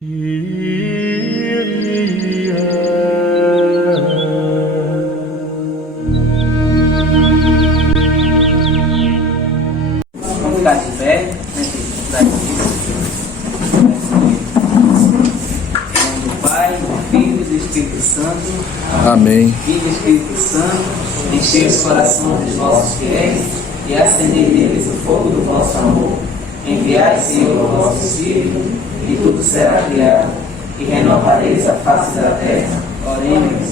Vamos ficar de pé, do Pai, do Filho e do Espírito Santo. Amém. Filho Espírito Santo, enchei os corações dos vossos fiéis e acendei neles o fogo do vosso amor. Enviai, Senhor, o vosso Espírito, e tudo será criado, e renovareis a face da terra. Oremos.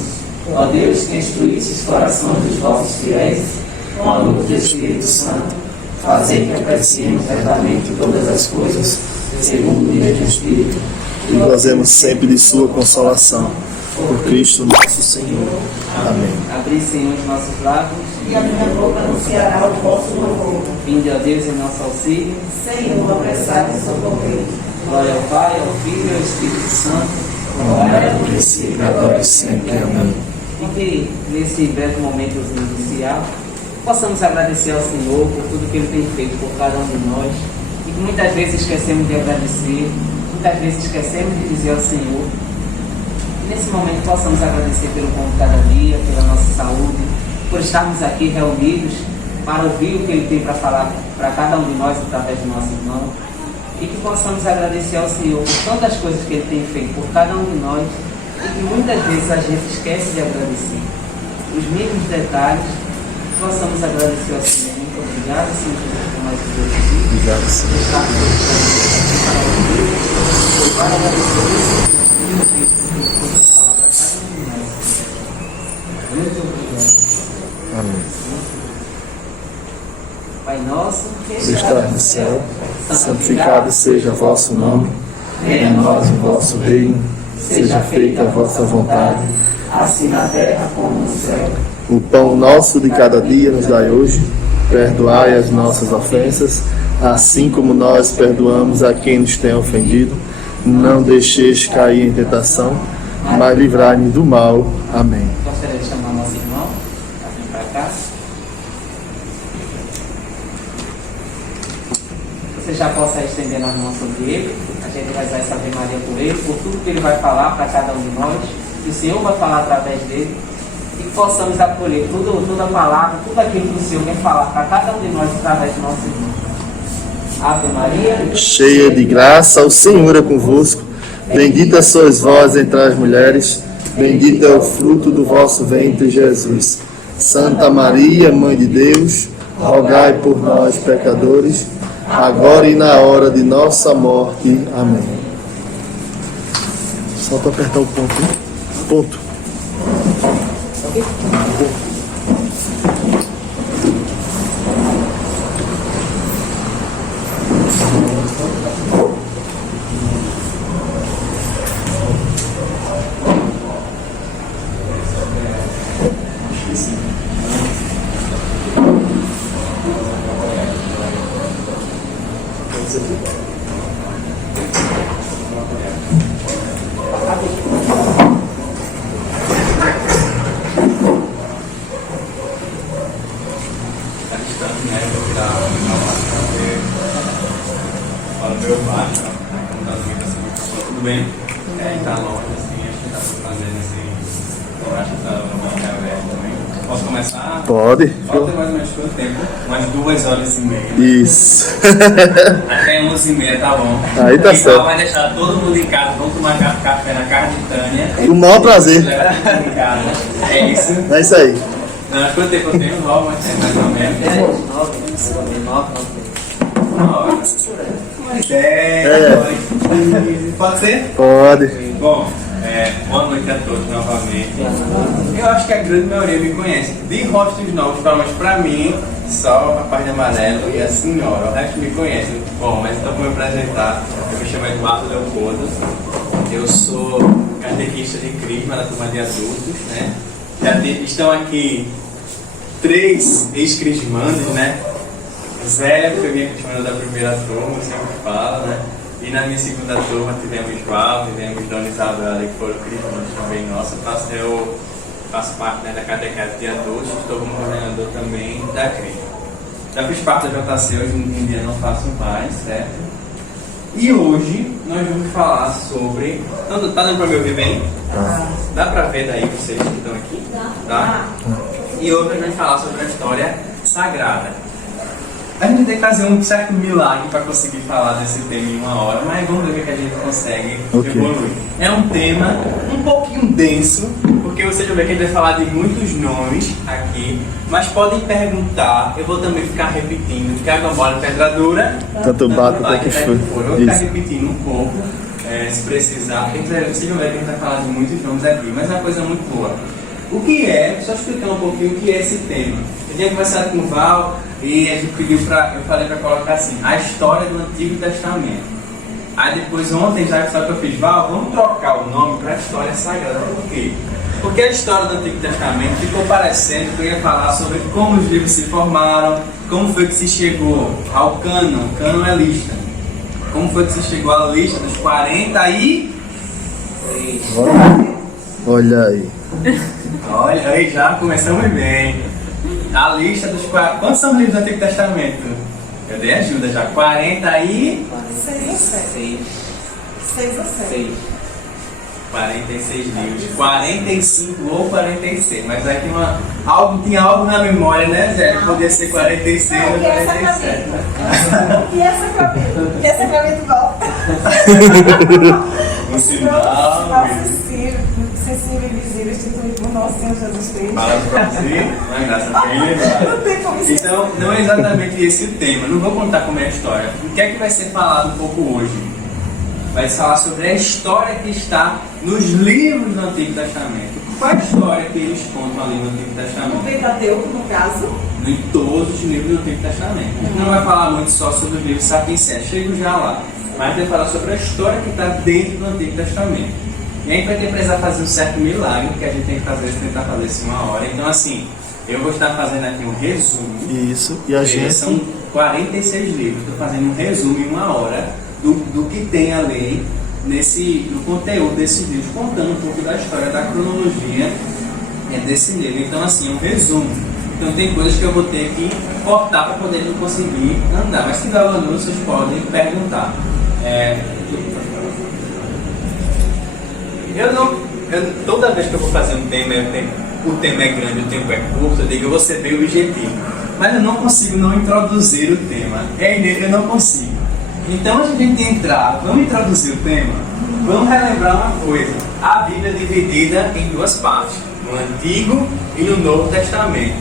Ó Deus, que instruísse os corações dos vossos fiéis com a luz do Espírito Santo, fazei que apreciemos retamente todas as coisas, segundo o mesmo Espírito, E gozemos sempre de sua consolação. Por Cristo nosso Senhor. Amém. Abri, Senhor, os nossos lábios, E a minha boca anunciará o vosso louvor. vinde, ó Deus, em nosso auxílio. Senhor, apressado e socorrer. Glória ao Pai, ao Filho e ao Espírito Santo. Glória ao princípio, agora e sempre. Amém. E que nesse breve momento inicial possamos agradecer ao Senhor por tudo que Ele tem feito por cada um de nós e que muitas vezes esquecemos de agradecer, muitas vezes esquecemos de dizer ao Senhor. E nesse momento possamos agradecer pelo pão de cada dia, pela nossa saúde, por estarmos aqui reunidos para ouvir o que Ele tem para falar para cada um de nós através do nosso irmão. E que possamos agradecer ao Senhor por tantas coisas que Ele tem feito por cada um de nós e que muitas vezes a gente esquece de agradecer. Os mínimos detalhes, possamos agradecer ao Senhor. Muito obrigado, Senhor Jesus, por mais um dia de vida. Obrigado, Senhor. Estarmos aqui para ouvir, para agradecer isso e o que Ele foi para falar para cada um de nós. Muito obrigado. Amém. Pai nosso, Que estás no céu, santificado seja o vosso nome. Venha a nós o vosso reino. Seja feita a vossa vontade, Assim na terra como no céu. O pão nosso de cada dia nos dai hoje. Perdoai as nossas ofensas, assim como nós perdoamos a quem nos tem ofendido. Não deixeis cair em tentação, mas livrai-me do mal. Amém. Gostaria de chamar nosso irmão para vir para cá. Você já possa estender as mãos sobre ele. A gente vai usar essa Ave Maria por ele, por tudo que ele vai falar para cada um de nós. Que o Senhor vai falar através dele. E que possamos acolher toda a palavra, tudo aquilo que o Senhor quer falar para cada um de nós através do nosso irmão. Ave Maria, Cheia de graça, o Senhor é convosco. Bendita sois vós entre as mulheres. Bendito é o fruto do vosso ventre, Jesus. Santa Maria, Mãe de Deus, rogai por nós, pecadores, agora e na hora de nossa morte. Amém. Só para apertar o ponto. Hein? Ponto. Tá distante, né? Vou tirar porque fala meu pai, não tá muito assim, tudo bem? É, tá longe, assim, acho que tá fazendo assim, eu acho que tá no aberto também. Posso começar? Pode. Falta mais ou menos quanto tempo? Umas 2h30. Isso. Até 11h30 tá bom. Aí tá Então certo. vai deixar todo mundo em casa, vamos tomar café na casa de Tânia. O maior prazer. Leva todo mundo em casa. É isso. É isso aí. Não, acho que quanto tempo eu tenho? 9, mais ou menos. 10, 9, 9. Umas 10, 15. Pode ser? Pode. Bom, boa noite a todos novamente. Eu acho que a grande maioria me conhece. De rostos novos, pelo menos pra mim, só o rapaz de amarelo e a senhora. O resto me conhece. Bom, mas então vou me apresentar. Eu me chamo Eduardo Leopoldo. Eu sou catequista de Crisma na turma de adultos, né? Estão aqui 3 ex-crismandos, né? Zé, que foi minha crismana da primeira turma, sempre fala, né? E na minha segunda turma tivemos Val, tivemos Dona Isabela, que foram crismandos também nossa. Eu faço parte, né, da catequese de adultos, estou como coordenador também da Crisma. Já fiz parte da JC, hoje em dia não faço mais, certo? E hoje nós vamos falar sobre... Tá dando pra me ouvir bem? Dá pra ver daí vocês que estão aqui? Tá? E hoje nós vamos falar sobre a história sagrada. A gente tem que fazer um certo milagre para conseguir falar desse tema em 1 hora, mas vamos ver o que a gente consegue evoluir. É um tema um pouquinho denso, porque vocês vão ver que a gente vai falar de muitos nomes aqui, mas podem perguntar, eu vou também ficar repetindo, porque a bola é pedra dura, Tanto bate até que for. for. Eu vou ficar repetindo um pouco, se precisar, porque vocês vão ver que a gente vai falar de muitos nomes aqui, mas é uma coisa muito boa. O que é, só explicar um pouquinho o que é esse tema. Eu tinha conversado com o Val e a gente pediu eu falei para colocar assim, a história do Antigo Testamento. Aí depois ontem, já que sabe o que eu fiz, Val, vamos trocar o nome para a história sagrada. Por quê? Porque a história do Antigo Testamento ficou parecendo que eu ia falar sobre como os livros se formaram, como foi que se chegou ao cânon. Cânon é lista. Como foi que se chegou à lista dos 40 e... Olha aí. Olha aí, já começamos bem. A lista dos 40. Quantos são os livros do Antigo Testamento? Eu dei ajuda já. 40 e... 6 ou 7. 46 livros. 45 ou 46. Mas aqui tinha algo na memória, né, Zé? Podia ser 46 ou 47. E essa sacramento volta. Um sinal. Sensível e visível, instituído por nosso Senhor Jesus Cristo. Fala pra você, mas graça a ele. Não tem como esquecer. Então, não é exatamente esse o tema. Não vou contar como é a história. O que é que vai ser falado um pouco hoje? Vai falar sobre a história que está nos livros do Antigo Testamento. Qual é a história que eles contam ali no Antigo No Testamento? Pentateuco, no caso. Em todos os livros do Antigo Testamento. A gente não vai falar muito só sobre os livros sapienciais, chego já lá. Mas a gente vai falar sobre a história que está dentro do Antigo Testamento. E a gente vai ter que precisar fazer um certo milagre, que a gente tem que tentar fazer isso em 1 hora. Então, assim, eu vou estar fazendo aqui um resumo. Isso, e a gente... São 46 livros, estou fazendo um resumo em 1 hora do que tem ali no conteúdo desses livros, contando um pouco da história, da cronologia desse livro. Então, assim, um resumo. Então, tem coisas que eu vou ter que cortar para poder conseguir andar. Mas se tiver alguma dúvida, vocês podem perguntar. Toda vez que eu vou fazer um tema, o tema é grande, o tempo é curto, eu digo, eu vou ser bem objetivo. Mas eu não consigo não introduzir o tema. Eu não consigo. Então, antes de a gente entrar, vamos introduzir o tema? Vamos relembrar uma coisa. A Bíblia é dividida em 2 partes, no Antigo e no Novo Testamento.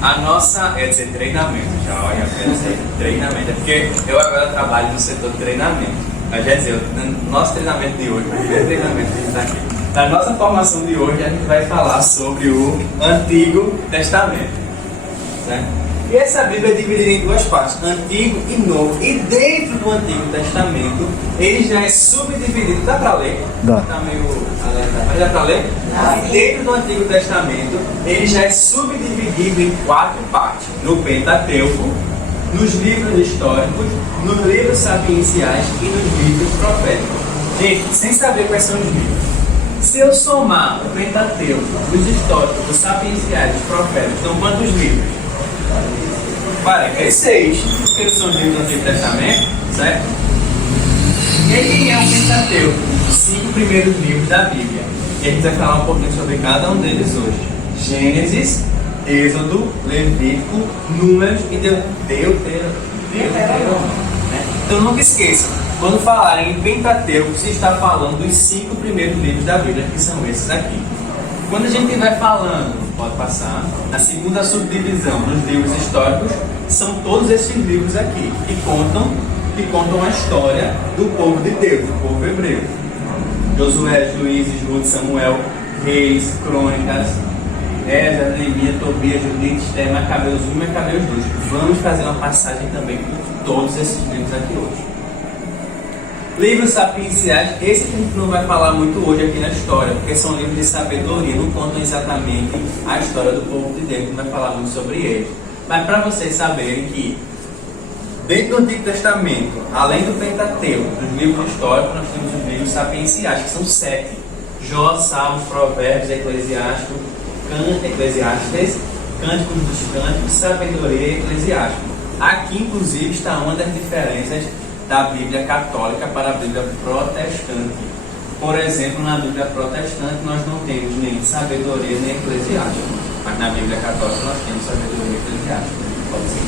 A nossa, treinamento, já olha, treinamento, é porque eu agora trabalho no setor de treinamento. Mas quer dizer, no nosso treinamento de hoje, o primeiro treinamento que a gente está aqui, na nossa formação de hoje, a gente vai falar sobre o Antigo Testamento. Certo? E essa Bíblia é dividida em 2 partes, Antigo e Novo. E dentro do Antigo Testamento, ele já é subdividido. Dá para ler? Dá. Está meio alerta, mas dá para ler? E dentro do Antigo Testamento, ele já é subdividido em 4 partes. No Pentateuco, nos livros históricos, nos livros sapienciais e nos livros proféticos. Gente, sem saber quais são os livros, se eu somar o Pentateuco, os históricos, os sapienciais, os proféticos, então quantos livros? 46, porque eles são os livros do Antigo Testamento, certo? E aí quem é o Pentateuco? Os 5 primeiros livros da Bíblia. E a gente vai falar um pouquinho sobre cada um deles hoje. Gênesis, Êxodo, Levítico, Números e Deuteronômio. Então nunca esqueçam, quando falarem em Pentateuco, se está falando dos 5 primeiros livros da Bíblia, que são esses aqui. Quando a gente vai falando, pode passar, a segunda subdivisão nos livros históricos, são todos esses livros aqui, que contam a história do povo de Deus, do povo hebreu. Josué, Juízes, Ruth, Samuel, Reis, Crônicas, Esdras, Neemias, Tobias, Judite, Esther, Macabeus 1 e Macabeus 2. Vamos fazer uma passagem também por todos esses livros aqui hoje. Livros sapienciais, esse que a gente não vai falar muito hoje aqui na história, porque são livros de sabedoria, não contam exatamente a história do povo de Deus, não vai falar muito sobre eles. Mas para vocês saberem que dentro do Antigo Testamento, além do Pentateuco, dos livros históricos, nós temos os livros sapienciais, que são 7. Jó, Salmos, Provérbios, Eclesiastes, Cânticos dos Cânticos, Sabedoria e Eclesiástico. Aqui, inclusive, está uma das diferenças da Bíblia católica para a Bíblia protestante. Por exemplo, na Bíblia protestante nós não temos nem sabedoria nem eclesiástica, mas na Bíblia católica nós temos sabedoria eclesiástica. Pode ser.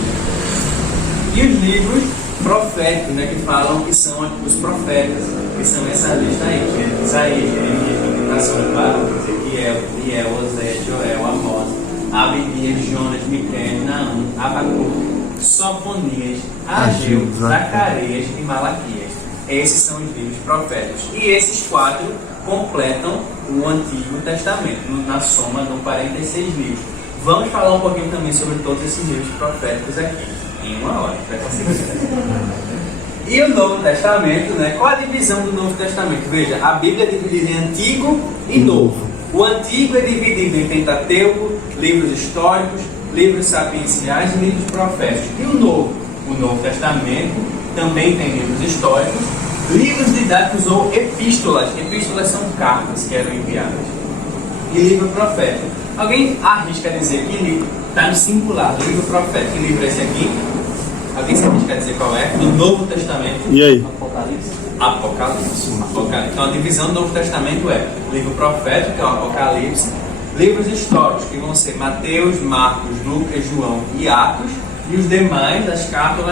E os livros proféticos, né, que falam que são os profetas, que são essa lista aí, que é Isaías, Jeremias, Nação, Baruch, Ezequiel, Oséias, Joel, Amós, Abdias, Jonas, Miqueias, Naum, Abacuque, Sofonias, Ageu, Zacarias e Malaquias. Esses são os livros proféticos. E esses 4 completam o Antigo Testamento, na soma de 46 livros. Vamos falar um pouquinho também sobre todos esses livros proféticos aqui, em uma hora, vai conseguir. E o Novo Testamento, né? Qual a divisão do Novo Testamento? Veja, a Bíblia é dividida em Antigo e Novo. O Antigo é dividido em Pentateuco, livros históricos, livros sapienciais e livros proféticos. E o Novo Testamento também tem livros históricos, livros didáticos ou epístolas. Epístolas são cartas que eram enviadas. E livro profético. Alguém arrisca dizer que livro está no singular, livro profético. Que livro é esse aqui? Alguém se arrisca dizer qual é? Do Novo Testamento. E aí? Apocalipse. Então a divisão do Novo Testamento é livro profético, que é o Apocalipse, livros históricos, que vão ser Mateus, Marcos, Lucas, João e Atos, e os demais, as cartas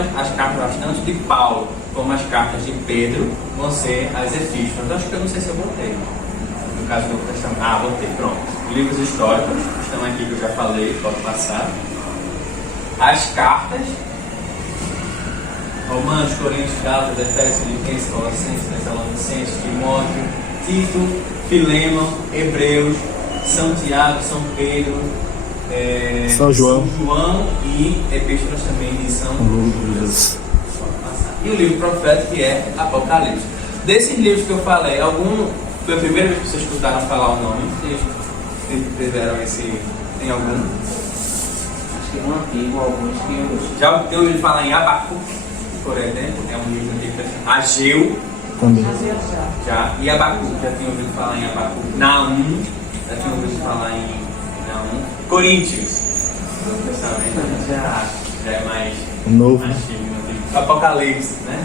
tanto de Paulo como as cartas de Pedro, vão ser as epístolas. Acho que eu não sei se eu botei. No caso do Novo Testamento. Ah, botei, pronto. Livros históricos, estão aqui que eu já falei, pode passar. As cartas, Romanos, Coríntios, Gálatas, Efésios, Filipenses, Colossenses, Tessalonicenses, Timóteo, Tito, Filemão, Hebreus, São Tiago, São Pedro, São João e epístolas também de São Lucas. E o livro profético, que é Apocalipse. Desses livros que eu falei, foi a primeira vez que vocês escutaram falar o nome? Vocês tiveram tem algum? Acho que no antigo, alguns que eu... Já tem ouvido falar em Abacuque, por exemplo, é um livro antigo. Ageu, também. já. E Abacuque, já tinha ouvido falar em Abacuque. Naum, já tinha ouvido falar em Naum. Coríntios, já é mais Novo. antigo. Apocalipse, né?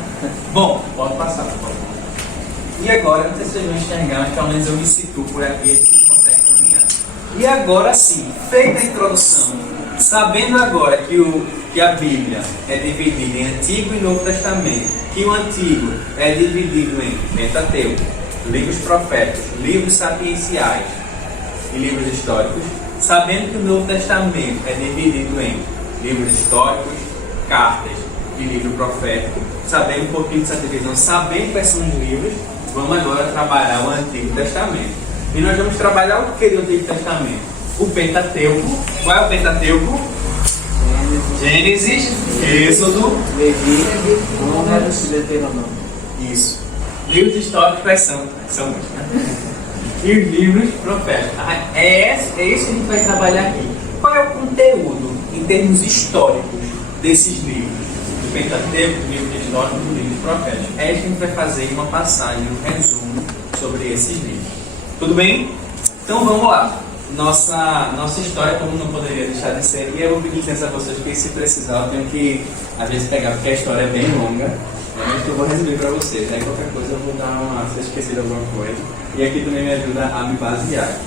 Bom, pode passar, por favor. E agora, não sei se vocês vão enxergar, mas pelo menos eu me situo por aqui, a gente consegue caminhar. E agora sim, feita a introdução, sabendo agora que a Bíblia é dividida em Antigo e Novo Testamento, que o Antigo é dividido em Pentateuco, livros proféticos, livros sapienciais e livros históricos, sabendo que o Novo Testamento é dividido em livros históricos, cartas e livro profético, sabendo um pouquinho dessa divisão, sabendo quais são os livros, vamos agora trabalhar o Antigo Testamento. E nós vamos trabalhar o que do Antigo Testamento? O Pentateuco. Qual é o Pentateuco? Gênesis, Êxodo, Levítico, Números, Deuteronômio. Isso. Livros históricos quais são? São muitos, né? E os livros proféticos. É isso que a gente vai trabalhar aqui. Qual é o conteúdo, em termos históricos, desses livros? Do Pentateuco, do livro histórico e do livro profético. É isso que a gente vai fazer uma passagem, um resumo sobre esses livros. Tudo bem? Então vamos lá. Nossa história, como não poderia deixar de ser, e eu vou pedir licença a vocês, porque se precisar eu tenho que, às vezes, pegar, porque a história é bem longa, mas eu vou resumir para vocês, né? Qualquer coisa eu vou dar se eu esquecer de alguma coisa, e aqui também me ajuda a me basear.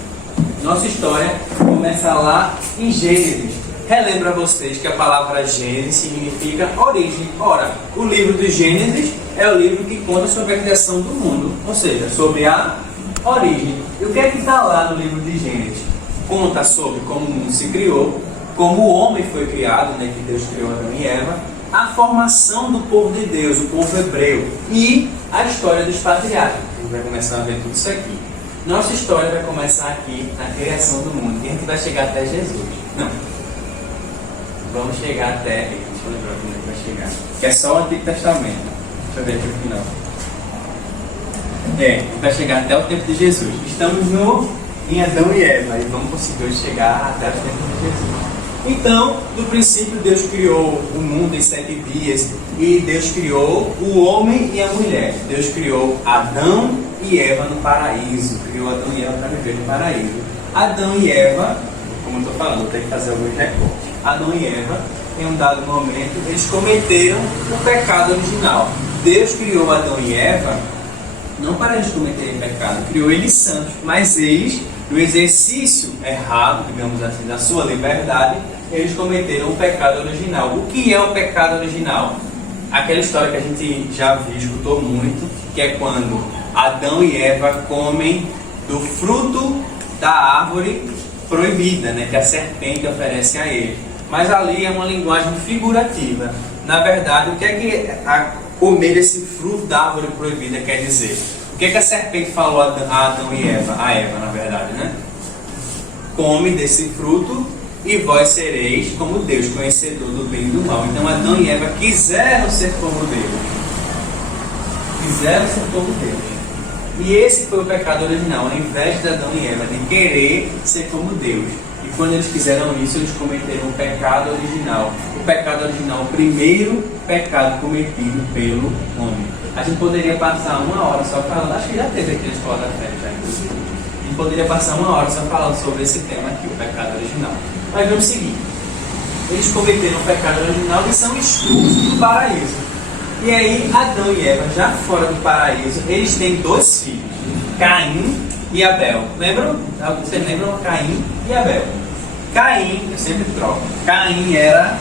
Nossa história começa lá em Gênesis. Relembro a vocês que a palavra Gênesis significa origem. Ora, o livro de Gênesis é o livro que conta sobre a criação do mundo, ou seja, sobre a origem. E o que é que está lá no livro de Gênesis? Conta sobre como o mundo se criou, como o homem foi criado, né, que Deus criou Adão e Eva, a formação do povo de Deus, o povo hebreu, e a história dos patriarcas. A gente vai começar a ver tudo isso aqui. Nossa história vai começar aqui na criação do mundo, e a gente vai chegar até Jesus. Não. Vamos chegar até... Deixa eu lembrar como é que vai chegar. Que é só o Antigo Testamento. Deixa eu ver aqui no final. Vai chegar até o tempo de Jesus. Estamos em Adão e Eva e vamos conseguir chegar até o tempo de Jesus. Então, no princípio, Deus criou o mundo em 7 dias e Deus criou o homem e a mulher. Deus criou Adão e Eva no paraíso. Criou Adão e Eva para viver no paraíso. Adão e Eva, como eu estou falando, vou ter que fazer alguns recortes. Adão e Eva, em um dado momento, eles cometeram o pecado original. Deus criou Adão e Eva não para eles cometerem pecado, criou eles santos, mas eles, no exercício errado, digamos assim, da sua liberdade, eles cometeram o pecado original. O que é o pecado original? Aquela história que a gente já viu, escutou muito, que é quando Adão e Eva comem do fruto da árvore proibida, né, que a serpente oferece a eles. Mas ali é uma linguagem figurativa. Na verdade, o que é que comer esse fruto da árvore proibida quer dizer? O que é que a serpente falou a Adão e Eva? A Eva, na verdade, né? Come desse fruto e vós sereis como Deus, conhecedor do bem e do mal. Então Adão e Eva quiseram ser como Deus. Quiseram ser como Deus. E esse foi o pecado original, ao invés de Adão e Eva, de querer ser como Deus. E quando eles fizeram isso, eles cometeram o pecado original. O pecado original, o primeiro pecado cometido pelo homem. A gente poderia passar uma hora só falando, acho que já teve aqui na Escola da Fé, já inclusive. A gente poderia passar uma hora só falando sobre esse tema aqui, o pecado original. Mas vamos seguir. Eles cometeram o pecado original e são expulsos do paraíso. E aí, Adão e Eva, já fora do paraíso, eles têm 2 filhos, Caim e Abel. Lembram? Vocês lembram? Caim e Abel. Caim, eu sempre troco. Caim era,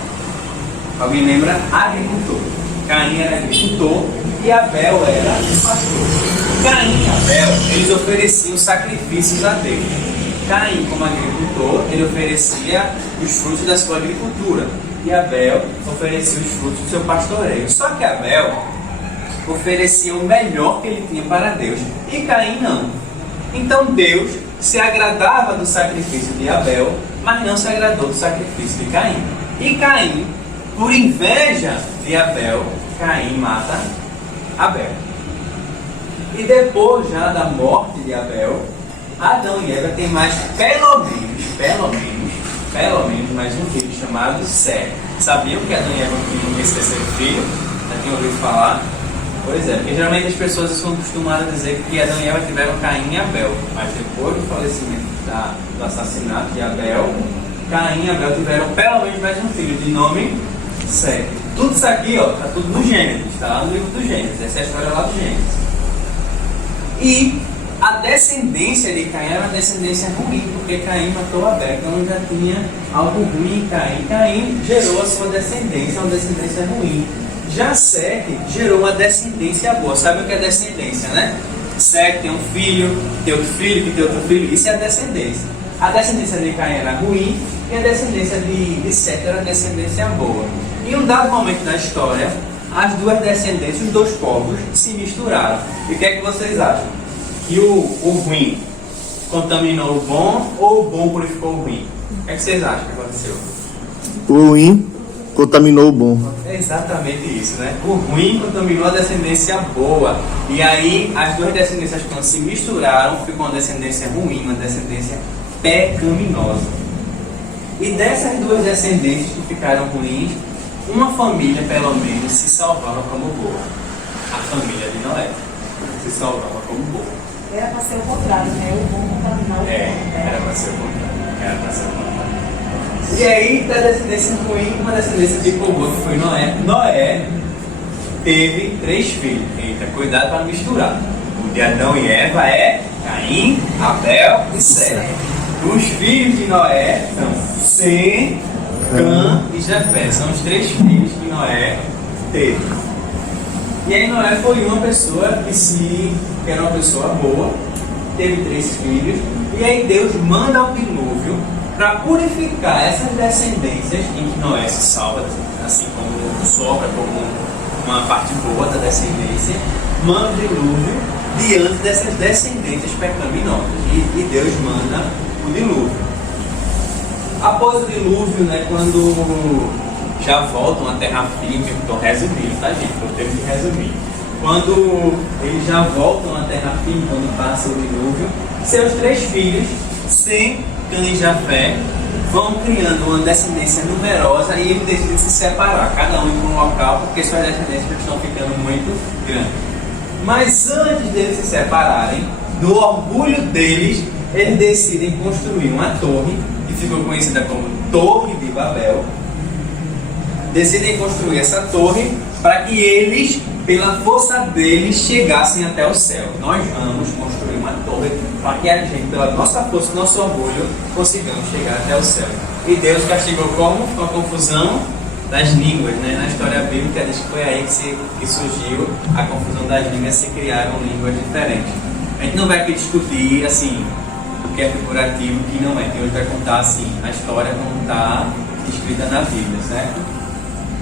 alguém lembra? Agricultor. Caim era agricultor e Abel era pastor. Caim e Abel, eles ofereciam sacrifícios a Deus. Caim, como agricultor, ele oferecia os frutos da sua agricultura. E Abel oferecia os frutos do seu pastoreio. Só que Abel oferecia o melhor que ele tinha para Deus. E Caim não. Então Deus se agradava do sacrifício de Abel, mas não se agradou do sacrifício de Caim. E Caim, por inveja de Abel, Caim mata Abel. E depois já da morte de Abel, Adão e Eva têm mais pelo menos mais um filho chamado Sete. Sabiam que Adão e Eva tinham esse terceiro filho? Já tinham ouvido falar? Pois é, porque geralmente as pessoas são acostumadas a dizer que Adão e Eva tiveram Caim e Abel. Mas depois do falecimento do assassinato de Abel, Caim e Abel tiveram pelo menos mais um filho, de nome Sete. Tudo isso aqui, ó, está tudo no Gênesis, está lá no livro do Gênesis. Essa é a história lá do Gênesis. E a descendência de Caim era uma descendência ruim, porque Caim matou Abel, então já tinha algo ruim em Caim. Caim gerou a sua descendência, uma descendência ruim. Já Sete gerou uma descendência boa. Sabe o que é descendência, né? Sete tem um filho, tem outro filho, que tem outro filho. Isso é a descendência. A descendência de Caim era ruim e a descendência de Sete era a descendência boa. Em um dado momento da história, as duas descendências, os dois povos, se misturaram. E o que é que vocês acham? Que o ruim contaminou o bom ou o bom purificou o ruim? O que é que vocês acham que aconteceu? O ruim contaminou o bom. É exatamente isso, né? O ruim contaminou a descendência boa. E aí as duas descendências, quando se misturaram, ficou uma descendência ruim, uma descendência pecaminosa. E dessas duas descendências que ficaram ruins, uma família pelo menos se salvava como boa. A família de Noé se salvava como boa. Era para ser o contrário, né? O bom contaminar o bom. Era para ser o contrário. E aí, da descendência ruim, uma descendência ficou boa, que foi Noé. Noé teve 3 filhos. Eita, cuidado para misturar. O de Adão e Eva é Caim, Abel e Sete. Os filhos de Noé são Sem, Cã e Jafé. São os 3 filhos que Noé teve. E aí Noé foi uma pessoa que era uma pessoa boa, teve 3 filhos, e aí Deus manda um dilúvio para purificar essas descendências em que Noé se salva, assim como sobra como uma parte boa da descendência, manda um dilúvio diante dessas descendências pecaminosas. E Deus manda o dilúvio. Após o dilúvio, né, quando já voltam à terra firme, estou resumindo, tá gente? Eu tenho que resumir. Quando eles já voltam à terra firme, quando passa o dilúvio, seus 3 filhos, Sem, Cã e Jafé, vão criando uma descendência numerosa e eles decidem se separar, cada um em um local, porque suas descendências estão ficando muito grandes. Mas antes deles se separarem, no orgulho deles, eles decidem construir uma torre, que ficou conhecida como Torre de Babel. Decidem construir essa torre para que eles pela força deles chegassem até o céu. Nós vamos construir uma torre para que a gente, pela nossa força e nosso orgulho, consigamos chegar até o céu. E Deus castigou como? Com a confusão das línguas, né? Na história bíblica diz que foi aí que surgiu a confusão das línguas, se criaram línguas diferentes. A gente não vai aqui discutir assim o que é figurativo e o que não é, que hoje vai contar assim a história como está escrita na Bíblia, certo?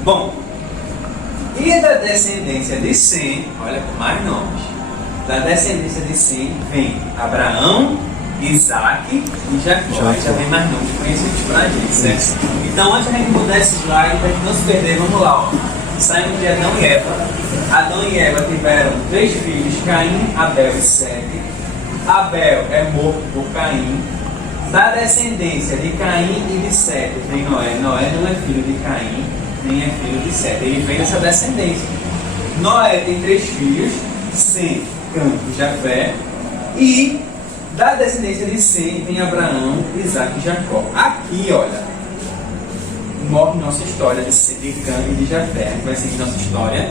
Bom, e da descendência de Sem, olha com mais nomes, da descendência de Sem vem Abraão, Isaac e Jacó. Aí já vem mais nomes conhecidos pra gente, certo? Então, antes de a gente mudar esse slide, pra gente não se perder, vamos lá, ó. Saímos de Adão e Eva. Adão e Eva tiveram 3 filhos, Caim, Abel e Sete. Abel é morto por Caim. Da descendência de Caim e de Sete vem Noé. Noé não é filho de Caim, nem é filho de Sete. Ele vem dessa descendência. Noé tem 3 filhos, Sem, Cã e Jafé. E da descendência de Sem vem Abraão, Isaac e Jacó. Aqui, olha, morre nossa história de Cã e de Jafé. A gente vai seguir nossa história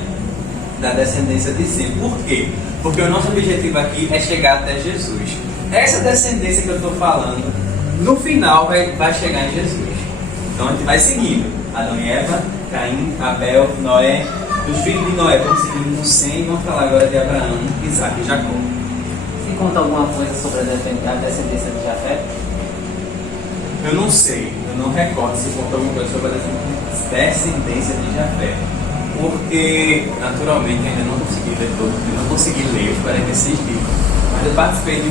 da descendência de Sem. Por quê? Porque o nosso objetivo aqui é chegar até Jesus. Essa descendência que eu estou falando, no final vai chegar em Jesus. Então a gente vai seguindo. Adão e Eva, Caim, Abel, Noé. Os filhos de Noé vão seguindo no Sem e vamos falar agora de Abraão, Isaac e Jacó. Se conta alguma coisa sobre a descendência de Jafé? Eu não sei, eu não recordo se conta alguma coisa sobre a descendência de Jafé. Porque, naturalmente, ainda não consegui ler todos, eu não consegui ler os 46 livros. Mas eu participei de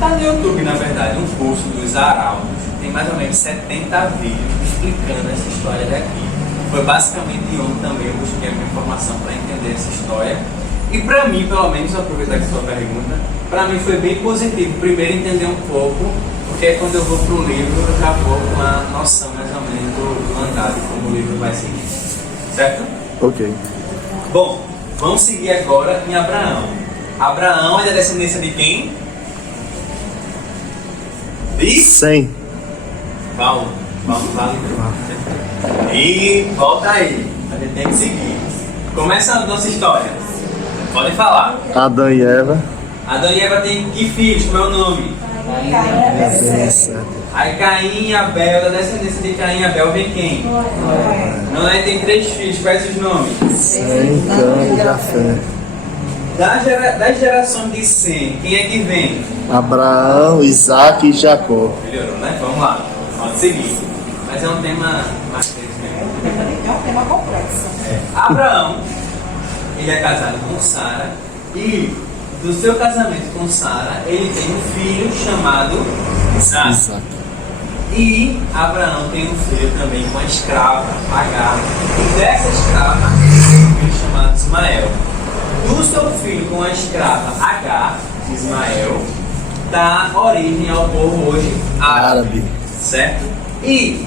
tá no YouTube, na verdade, um curso dos Arautos. Tem mais ou menos 70 vídeos explicando essa história daqui. Foi basicamente onde também eu busquei alguma informação para entender essa história. E para mim, pelo menos, vou aproveitar que sua pergunta, para mim foi bem positivo. Primeiro entender um pouco, porque quando eu vou para o livro, eu já vou com a noção mais ou menos do andar de como o livro vai seguir. Certo? Ok. Bom, vamos seguir agora em Abraão. Abraão é da descendência de quem? De? 100. Vamos. E volta aí. A gente tem que seguir. Começa a nossa história. Pode falar. Adão e Eva. Adão e Eva têm que filhos? Como é o nome? Aí Caim e Abel, da descendência de Caim e Abel vem quem? Noé tem 3 filhos. Quais os nomes? Sem, Cã e Jafé. Das gerações de Sem, quem é que vem? Abraão, Isaac e Jacó. Melhorou, né? Vamos lá. Pode seguir. Mas é um tema mais desse mesmo. É um tema complexo. Abraão, ele é casado com Sara e do seu casamento com Sara, ele tem um filho chamado Isaac. E Abraão tem um filho também com a escrava, Agar. E dessa escrava, tem um filho chamado Ismael. Do seu filho com a escrava Agar, Ismael, dá origem ao povo hoje árabe. Certo? E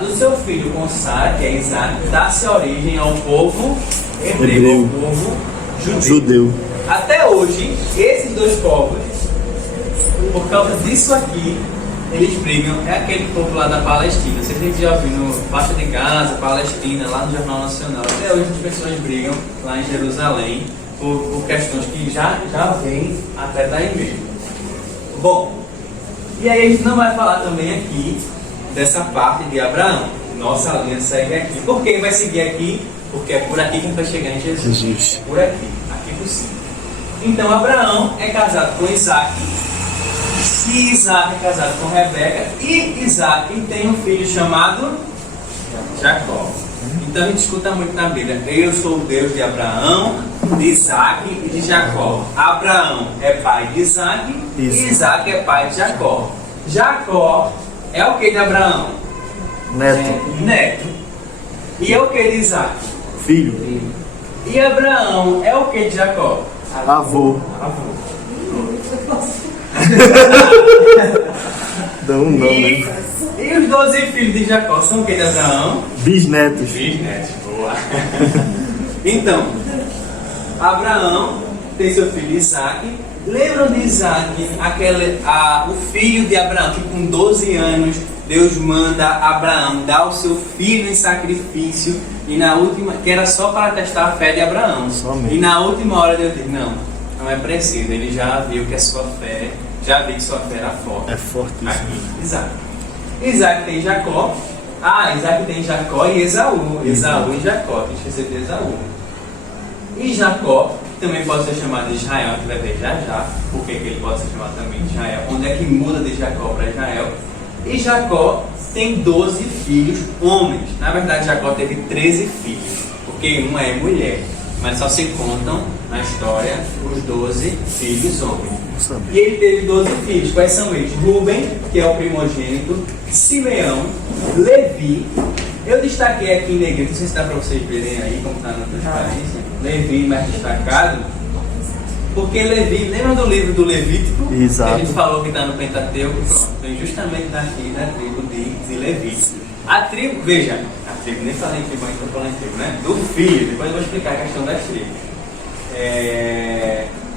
do seu filho com Sara, que é Isaac, dá-se origem ao povo hebreu, ao povo judeu. Até hoje, esses 2 povos, por causa disso aqui, eles brigam. É aquele povo lá da Palestina. Vocês têm que já ouvir no Faixa de Gaza, Palestina, lá no Jornal Nacional. Até hoje as pessoas brigam lá em Jerusalém por questões que já vêm até daí mesmo. Bom, e aí a gente não vai falar também aqui dessa parte de Abraão. Nossa linha segue aqui. Por que vai seguir aqui? Porque é por aqui que a gente vai chegar em Jesus. Por aqui por cima. Então Abraão é casado com Isaac. E Isaac é casado com Rebeca. E Isaac tem um filho chamado Jacó. Então a gente escuta muito na Bíblia: eu sou o Deus de Abraão, de Isaac e de Jacó. Abraão é pai de Isaac e Isaac é pai de Jacó. Jacó é o que de Abraão? Neto. E é o que de Isaac? Filho. E Abraão é o que de Jacó? Avô. Dá um nome. E os 12 filhos de Jacó são o que de Abraão? Bisnetos. Bisnetos, boa. Então, Abraão tem seu filho Isaac. Lembram de Isaac, o filho de Abraão, que com 12 anos Deus manda Abraão dar o seu filho em sacrifício E na última, que era só para testar a fé de Abraão. Somente. E na última hora Deus disse, não é preciso. Ele já viu que a sua fé, já viu que sua fé era forte. É fortíssimo. Aqui, Isaac. Isaac tem Jacó. Isaac tem Jacó e Esaú. Esaú e Jacó. Tem que esquecer de Esaú. E Jacó, que também pode ser chamado de Israel, a gente vai ver já. Por que ele pode ser chamado também de Israel? Onde é que muda de Jacó para Israel? E Jacó tem 12 filhos homens. Na verdade, Jacó teve 13 filhos, porque uma é mulher. Mas só se contam na história os 12 filhos homens. E ele teve 12 filhos. Quais são eles? Rúben, que é o primogênito, Simeão, Levi. Eu destaquei aqui em negrito, não sei se dá para vocês verem aí como está na transparência. Levi mais destacado. Porque Levi, lembra do livro do Levítico? Exato. Que a gente falou que está no Pentateuco? Pronto, vem justamente daqui da tribo de Levi. A tribo, veja, a tribo, nem falei em tribo, ainda estou falando em tribo, né? Do filho, depois eu vou explicar a questão das tribos.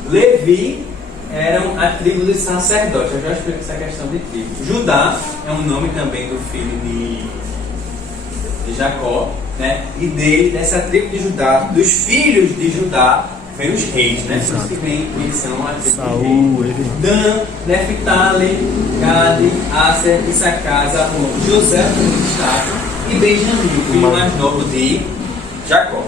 Levi eram a tribo de sacerdotes, eu já explico essa questão de tribo. Judá é um nome também do filho de Jacó, né? E dessa tribo de Judá, dos filhos de Judá, vem os reis, né? Por isso que vem, eles são a tribo Saul, de reis. Dan, Neftali, Gade, Aser, Issacar, Zabulon, José, o destaque, e Benjamim, o filho mais novo de Jacó.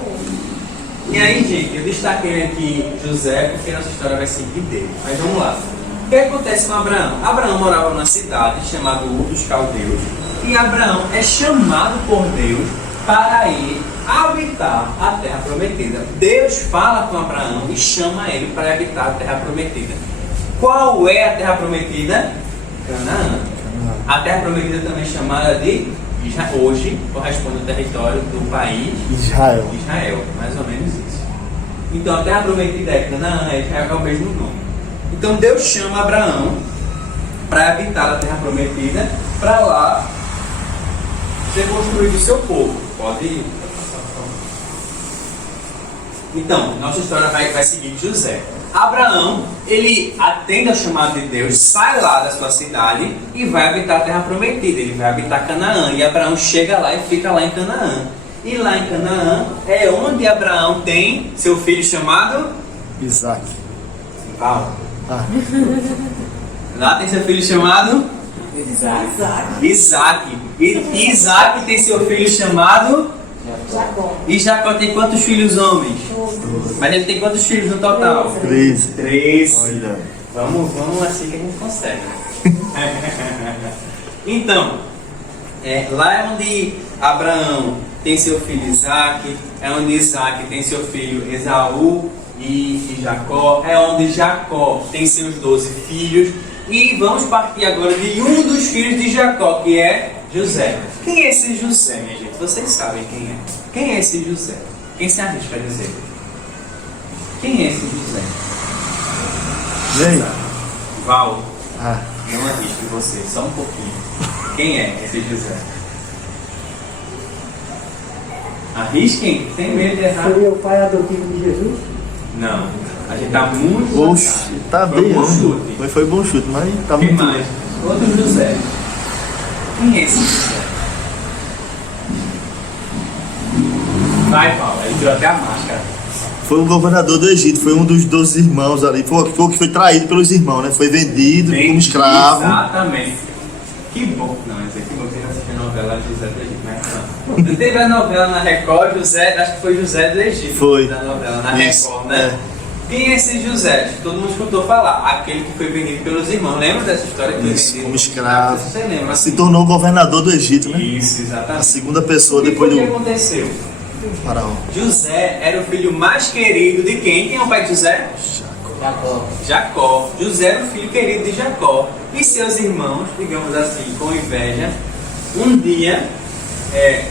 E aí, gente, eu destaquei aqui José porque nossa história vai seguir dele. Mas vamos lá. O que acontece com Abraão? Abraão morava numa cidade chamada Ur dos Caldeus. E Abraão é chamado por Deus para ir habitar a terra prometida. Deus fala com Abraão e chama ele para habitar a terra prometida. Qual é a terra prometida? Canaã. A terra prometida também é chamada de hoje corresponde ao território do país Israel. Mais ou menos isso. Então a terra prometida é Canaã, Israel é o mesmo nome. Então Deus chama Abraão para habitar a terra prometida, para lá ser construído o seu povo. Pode ir. Então, nossa história vai seguir José. Abraão, ele atende ao chamado de Deus, sai lá da sua cidade e vai habitar a terra prometida. Ele vai habitar Canaã. E Abraão chega lá e fica lá em Canaã. E lá em Canaã é onde Abraão tem seu filho chamado Isaac. Val. Ah. Lá tem seu filho chamado Isaac. E Isaac tem seu filho chamado Jacó. E Jacó tem quantos filhos homens? Mas ele tem quantos filhos no total? 13. 13. Olha. Vamos assim que a gente consegue. Então, lá é onde Abraão tem seu filho Isaac, é onde Isaac tem seu filho Esaú e Jacó, é onde Jacó tem seus 12 filhos. E vamos partir agora de um dos filhos de Jacó, que é José. Quem é esse José, minha gente? Vocês sabem quem é. Quem é esse José? Quem se arrisca a dizer? Quem é esse José? E aí? Val, Ah. não arrisque você, só um pouquinho. Quem é esse José? Arrisquem, sem medo de errar. Seria o pai adotivo de Jesus? Não, a gente tá muito Oxe, tá Foi bem. um bom né? chute. Foi bom chute, mas tá Quem muito. mais? Outro José. Quem é esse José? Vai, Paulo, ele tirou até a máscara. Foi o governador do Egito, foi um dos 12 irmãos ali. Foi o que foi traído pelos irmãos, né? Foi vendido como escravo. Exatamente. Que bom. Não, esse aqui você já assistiu a novela José do Egito, mas não. Não teve a novela na Record, José, acho que foi José do Egito. Foi. Da novela na Isso, Record, né? Quem é esse José? Todo mundo escutou falar. Aquele que foi vendido pelos irmãos. Lembra dessa história? Que foi Isso, vendido como escravo. Não sei se você lembra. Se tornou governador do Egito, né? Isso, A exatamente. segunda pessoa O que depois foi que do aconteceu? faraó. José era o filho mais querido de quem? Quem é o pai de José? Jacó. Jacó. José era o filho querido de Jacó. E seus irmãos, digamos assim, com inveja, um dia,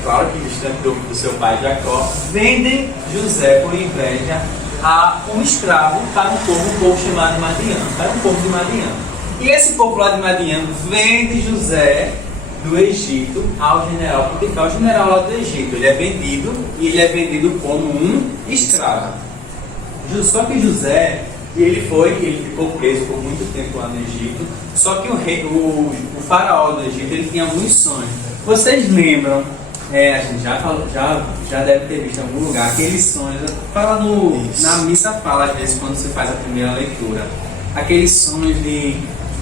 claro que distante do seu pai Jacó, vendem José por inveja a um escravo para um povo chamado Madian, para um povo de Madian. E esse povo lá de Madian vende José do Egito ao general Potifar, o general lá do Egito. Ele é vendido e ele é vendido como um escravo. Só que José, ele ficou preso por muito tempo lá no Egito. Só que o faraó do Egito, ele tinha alguns sonhos. Vocês lembram A gente já falou, já deve ter visto em algum lugar aqueles sonhos. Fala na missa, fala às vezes quando você faz a primeira leitura. Aqueles sonhos de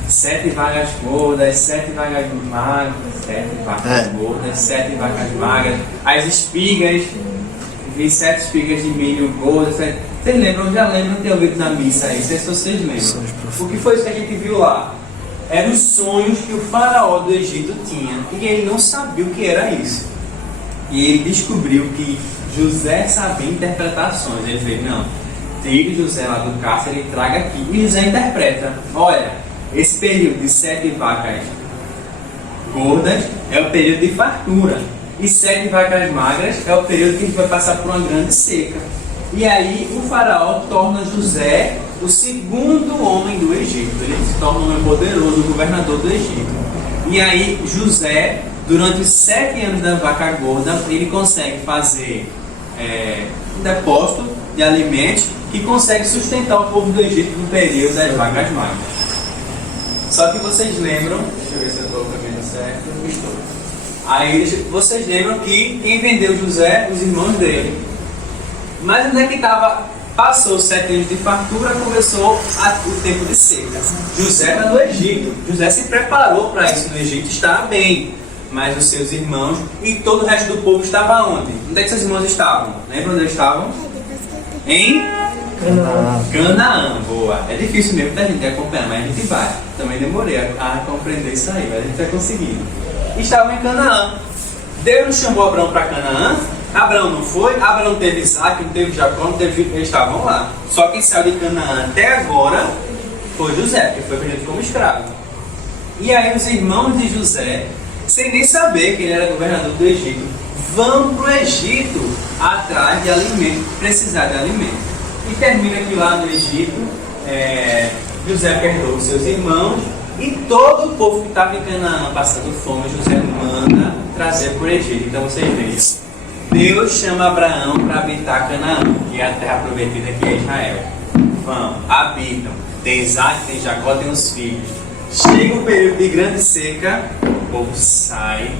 7 vacas gordas, 7 vacas magras, 7 vacas gordas, 7 vacas magras, as espigas, vi 7 espigas de milho gordas. Vocês lembram? Já lembram de ter ouvido na missa aí? Não sei se vocês lembram. O que foi isso que a gente viu lá? Eram os sonhos que o faraó do Egito tinha e ele não sabia o que era isso. E ele descobriu que José sabia interpretar sonhos. Ele fez, não, tire José lá do cárcere e traga aqui. E José interpreta, olha, esse período de 7 vacas gordas é o período de fartura. E 7 vacas magras é o período que a gente vai passar por uma grande seca. E aí o faraó torna José o segundo homem do Egito. Ele se torna um homem poderoso, o governador do Egito. E aí José, durante os 7 anos da vaca gorda, ele consegue fazer um depósito de alimentos que consegue sustentar o povo do Egito no período das vacas magras. Só que vocês lembram, deixa eu ver se eu estou vendo certo, estou. Aí vocês lembram que quem vendeu José? Os irmãos dele. Mas onde é que estava? Passou os 7 anos de fartura, começou o tempo de seca. José está no Egito. José se preparou para isso no Egito, estava bem. Mas os seus irmãos e todo o resto do povo estava onde? Onde é que seus irmãos estavam? Lembra onde eles estavam? Em Canaã. Boa. É difícil mesmo da gente acompanhar, mas a gente vai. Também demorei a compreender isso aí, mas a gente vai conseguir. Estavam em Canaã. Deus não chamou Abraão para Canaã. Abraão não foi. Abraão teve Isaac, não teve Jacó, não teve. Eles estavam lá. Só quem saiu de Canaã até agora foi José, que foi vendido como escravo. E aí os irmãos de José, sem nem saber que ele era governador do Egito, vão para o Egito atrás de alimento, precisar de alimento. E termina que lá no Egito, José perdoa os seus irmãos e todo o povo que estava em Canaã passando fome, José manda trazer para o Egito. Então vocês vejam, Deus chama Abraão para habitar Canaã, que é a terra prometida que é Israel. Vão, habitam, tem Isaac, tem Jacó, tem os filhos. Chega o período de grande seca, o povo sai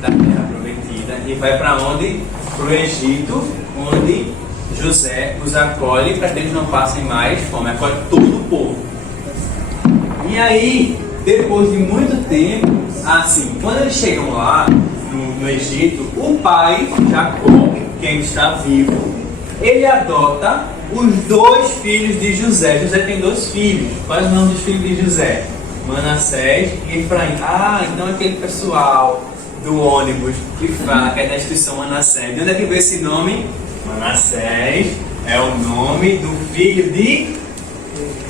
da terra prometida e vai para onde? Para o Egito, onde José os acolhe para que eles não passem mais fome, acolhe todo o povo. E aí, depois de muito tempo, assim, quando eles chegam lá no Egito, o pai, Jacó, que ainda está vivo, ele adota os 2 filhos de José. José tem 2 filhos. Quais os nomes dos filhos de José? Manassés e Efraim. Então aquele pessoal do ônibus que fala que é da instituição Manassés. De onde é que veio esse nome? Manassés é o nome do filho de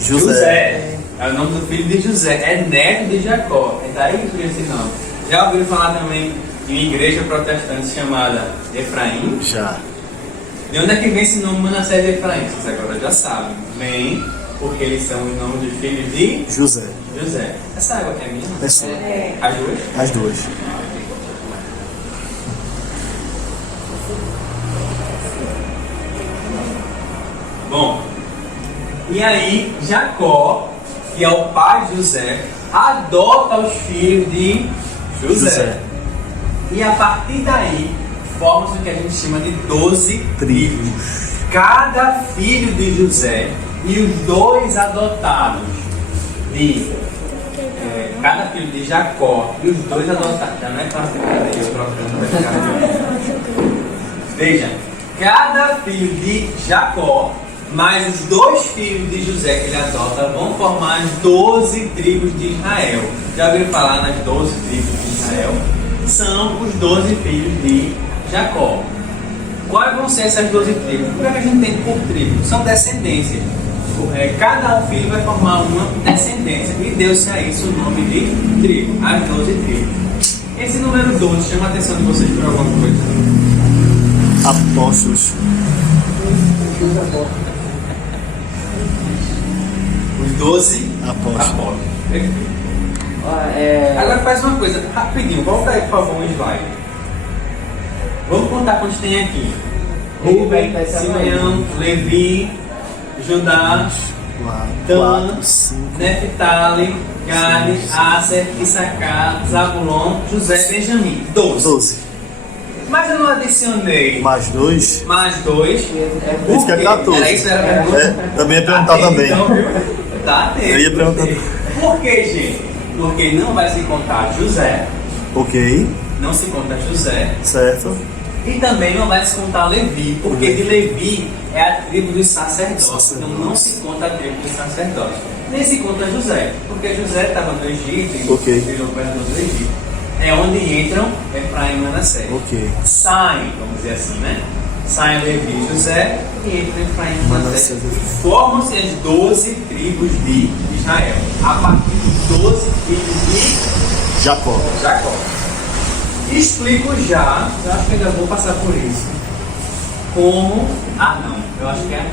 José. É o nome do filho de José. É neto de Jacó. É daí que veio esse nome. Já ouviram falar também em igreja protestante chamada Efraim? Já. De onde é que vem esse nome Manassés e Efraim? Vocês agora já sabem. Vem porque eles são os nomes dos filhos de José. José. Essa água aqui é minha? É sua. As duas? As 2. Bom, e aí Jacó, que é o pai de José, adota os filhos de José. E a partir daí, forma-se o que a gente chama de 12 tribos. Cada filho de José e os 2 adotados de cada filho de Jacó e os 2 adotados. Já não é fácil de eu trocando. Veja, cada filho de Jacó mais os 2 filhos de José que ele adota vão formar as 12 tribos de Israel. Já ouviram falar nas 12 tribos de Israel? São os 12 filhos de Jacó. Quais vão ser essas 12 tribos? O que a gente tem por tribo? São descendências. Cada filho vai formar uma descendência e deu-se a isso o nome de tribo, as 12 tribos. Esse número 12 chama a atenção de vocês por alguma coisa? Apóstolos. Os 12 Apóstolos. Perfeito. Agora faz uma coisa, rapidinho, volta aí por favor um slide. Vamos contar quantos tem aqui. Rubem, Simeão, Levi, Judá, Dan, Neftali, Gade, Aser, Issacar, Zabulon, José, Benjamim. 12. Mas eu não adicionei Mais 2. mais 2. Isso que é 14. Era isso, era a pergunta? Também ia perguntar também. Então, viu? Tá atento. Eu ia perguntar. Por que, gente? Porque não vai se contar José, Ok, não se conta José, certo. e também não vai se contar Levi, porque de Levi é a tribo dos sacerdotes, então não se conta a tribo dos sacerdotes. Nem se conta José, porque José estava no Egito e Ok. virou governador do Egito. É onde entram Efraim e Manassés. Ok. Saem, vamos dizer assim, né? Saem Levi e José e entram Efraim e Manassés. Manassés. Formam-se as 12 tribos de Israel, a partir dos 12 filhos de Jacó. Jacó. Explico já, eu acho que ainda vou passar por isso. Como. Ah, não, eu acho que é.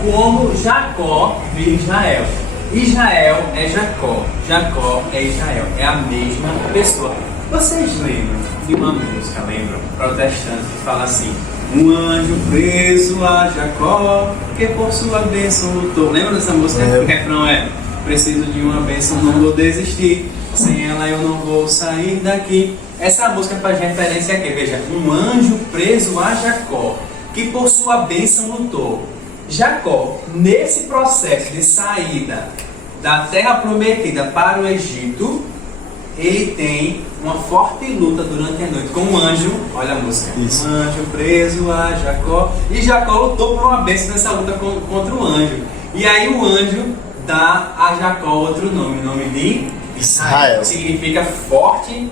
Como Jacó viu Israel. Israel é Jacó, Jacó é Israel, é a mesma pessoa. Vocês lembram de uma música, lembram? Protestante que fala assim: um anjo preso a Jacó, que por sua bênção lutou. Lembra dessa música? O refrão é: preciso de uma bênção, não vou desistir. Sem ela eu não vou sair daqui. Essa música faz referência a quê? Veja, um anjo preso a Jacó, que por sua bênção lutou. Jacó, nesse processo de saída da terra prometida para o Egito, ele tem uma forte luta durante a noite com um anjo. Olha a música. Isso. Um anjo preso a Jacó. E Jacó lutou por uma bênção nessa luta contra o anjo. E aí o anjo dá a Jacó outro nome, o nome de Israel. Que significa forte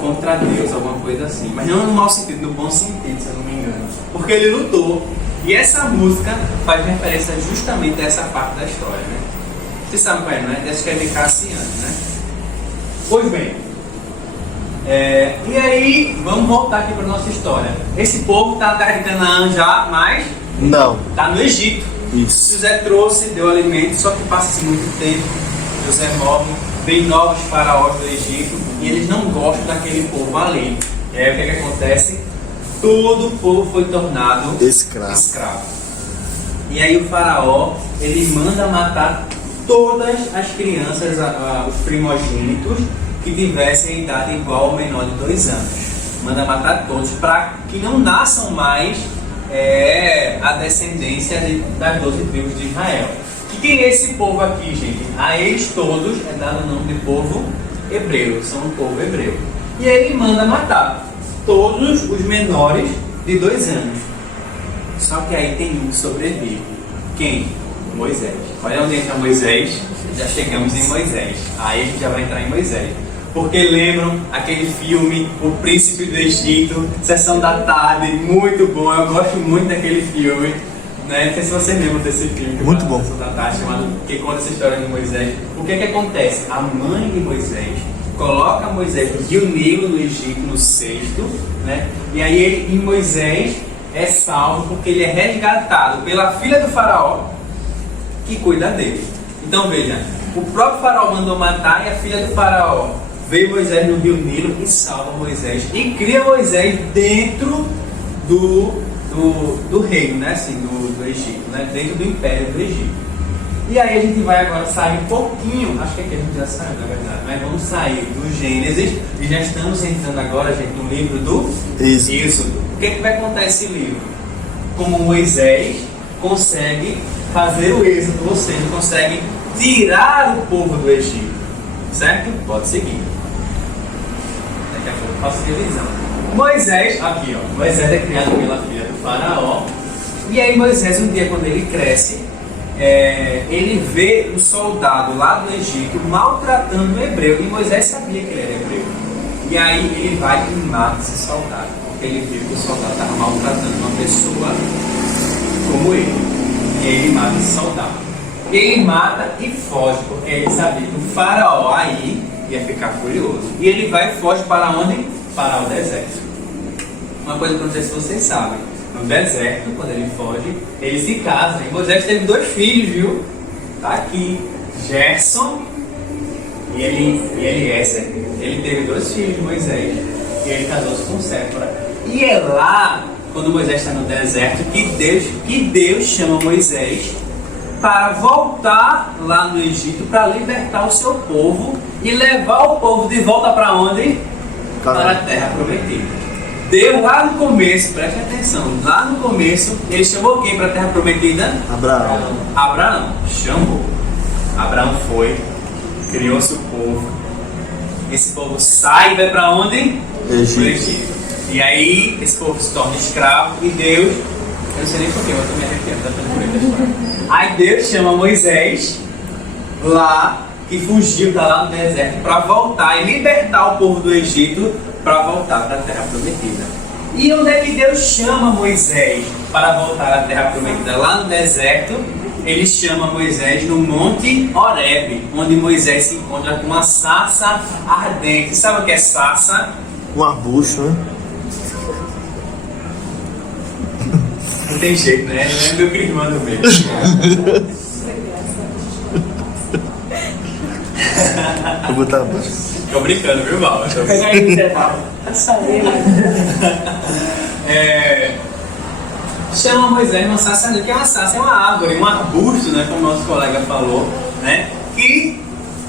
contra Deus, alguma coisa assim. Mas não no mau sentido, no bom sentido, se eu não me engano. Porque ele lutou. E essa música faz referência justamente a essa parte da história, né? Vocês sabem qual é, né? Essa que é de Cassiano, né? Pois bem, e aí vamos voltar aqui para a nossa história. Esse povo está na terra de Canaã já, mas Não. está no Egito. Isso. José trouxe, deu alimento, só que passa-se muito tempo. José morre, vem novos faraós do Egito e eles não gostam daquele povo ali. E aí o que é que acontece? Todo o povo foi tornado escravo. E aí o faraó, ele manda matar todas as crianças, os primogênitos, que tivessem idade igual ao menor de 2 anos. Manda matar todos, para que não nasçam mais a descendência das 12 tribos de Israel. E quem é esse povo aqui, gente? A eles todos é dado o nome de povo hebreu, são um povo hebreu. E aí ele manda matar todos os menores de 2 anos. Só que aí tem um que sobrevive. Quem? Moisés. Olha onde entra Moisés. Já chegamos em Moisés. Aí a gente já vai entrar em Moisés. Porque lembram aquele filme O Príncipe do Egito, Sessão da Tarde, muito bom. Eu gosto muito daquele filme. Né? Não sei se vocês lembram desse filme. Muito bom. Sessão da Tarde, que conta essa história de Moisés. O que acontece? A mãe de Moisés coloca Moisés no rio Nilo, no Egito, no cesto, né? E aí Moisés é salvo porque ele é resgatado pela filha do faraó que cuida dele. Então veja, o próprio faraó mandou matar e a filha do faraó veio Moisés no rio Nilo e salva Moisés e cria Moisés dentro do reino, né? Assim, do Egito, né? Dentro do império do Egito. E aí a gente vai agora sair um pouquinho, acho que aqui a gente já saiu, na verdade, mas vamos sair do Gênesis e já estamos entrando agora, gente, no livro do Êxodo. O que vai contar esse livro? Como Moisés consegue fazer o êxodo, ou seja, consegue tirar o povo do Egito. Certo? Pode seguir. Daqui a pouco eu faço revisão. Moisés, aqui ó, Moisés é criado pela filha do faraó. E aí Moisés, um dia quando ele cresce, ele vê um soldado lá do Egito maltratando o hebreu. E Moisés sabia que ele era hebreu. E aí ele vai e mata esse soldado. Porque ele viu que o soldado estava maltratando uma pessoa como ele. E aí ele mata esse soldado. Ele mata e foge, porque ele sabia que o faraó aí ia ficar furioso. E ele vai e foge para onde? Para o deserto. Uma coisa que eu não sei se vocês sabem. No deserto, quando ele foge, ele se casa. E Moisés teve 2 filhos, viu? Tá aqui. Gerson e Eliezer. Ele teve 2 filhos de Moisés. E ele casou-se com Séfora. E é lá, quando Moisés está no deserto, que Deus chama Moisés para voltar lá no Egito para libertar o seu povo e levar o povo de volta para onde? para a terra prometida. Deus lá no começo, preste atenção, lá no começo, ele chamou quem para a terra prometida? Abraão. Abraão chamou. Abraão foi, criou seu povo. Esse povo sai e vai para onde? Egito. Pro Egito. E aí esse povo se torna escravo e Deus, eu não sei nem porquê, eu estou me arrepiando, tá ficando bonita a história. Aí Deus chama Moisés lá, que fugiu da lá no deserto, para voltar e libertar o povo do Egito para voltar para a terra prometida. E onde é que Deus chama Moisés para voltar à terra prometida? Lá no deserto, ele chama Moisés no Monte Horebe, onde Moisés se encontra com uma sarça ardente. Sabe o que é sarça? Um arbusto, né? Não tem jeito, né? Não é meu grimando mesmo. Vou botar abaixo. Tô brincando, viu, Val? Pega aí, Tetal. Chama Moisés numa sarça, que é uma sarça, é uma árvore, um arbusto, né, como nosso colega falou, né, que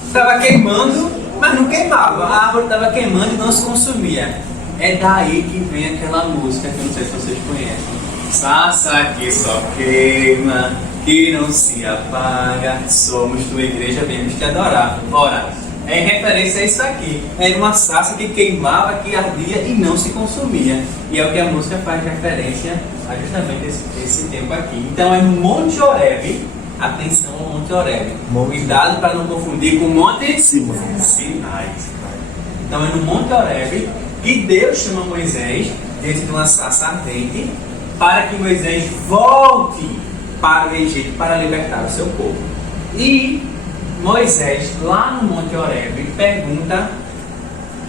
estava queimando, mas não queimava. A árvore estava queimando e não se consumia. É daí que vem aquela música que eu não sei se vocês conhecem. Sarça que só queima, que não se apaga, somos tua igreja, viemos te adorar. Ora, é em referência a isso aqui. Era uma sarça que queimava, que ardia e não se consumia. E é o que a música faz referência a justamente esse tempo aqui. Então é no Monte Horebe. Atenção ao Monte Horebe. Cuidado para não confundir com o Monte Sinai. Então é no Monte Horebe que Deus chama Moisés dentro de uma sarça ardente para que Moisés volte para o Egito para libertar o seu povo. E Moisés, lá no Monte Horebe, pergunta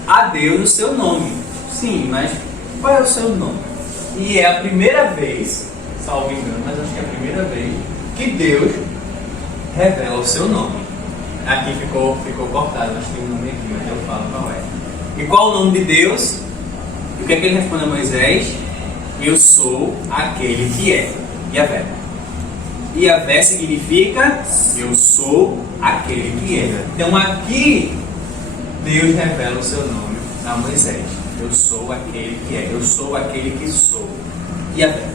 a Deus o seu nome. Sim, mas qual é o seu nome? E é a primeira vez, salvo engano, mas acho que é a primeira vez que Deus revela o seu nome. Aqui ficou cortado, acho que tem um nome aqui, mas eu falo qual é. E qual o nome de Deus? E o que é que ele responde a Moisés? Eu sou aquele que é. Yahvé. Yahvé significa eu sou aquele que é. Então aqui Deus revela o seu nome a Moisés. Eu sou aquele que é. Eu sou aquele que sou. Yahvé.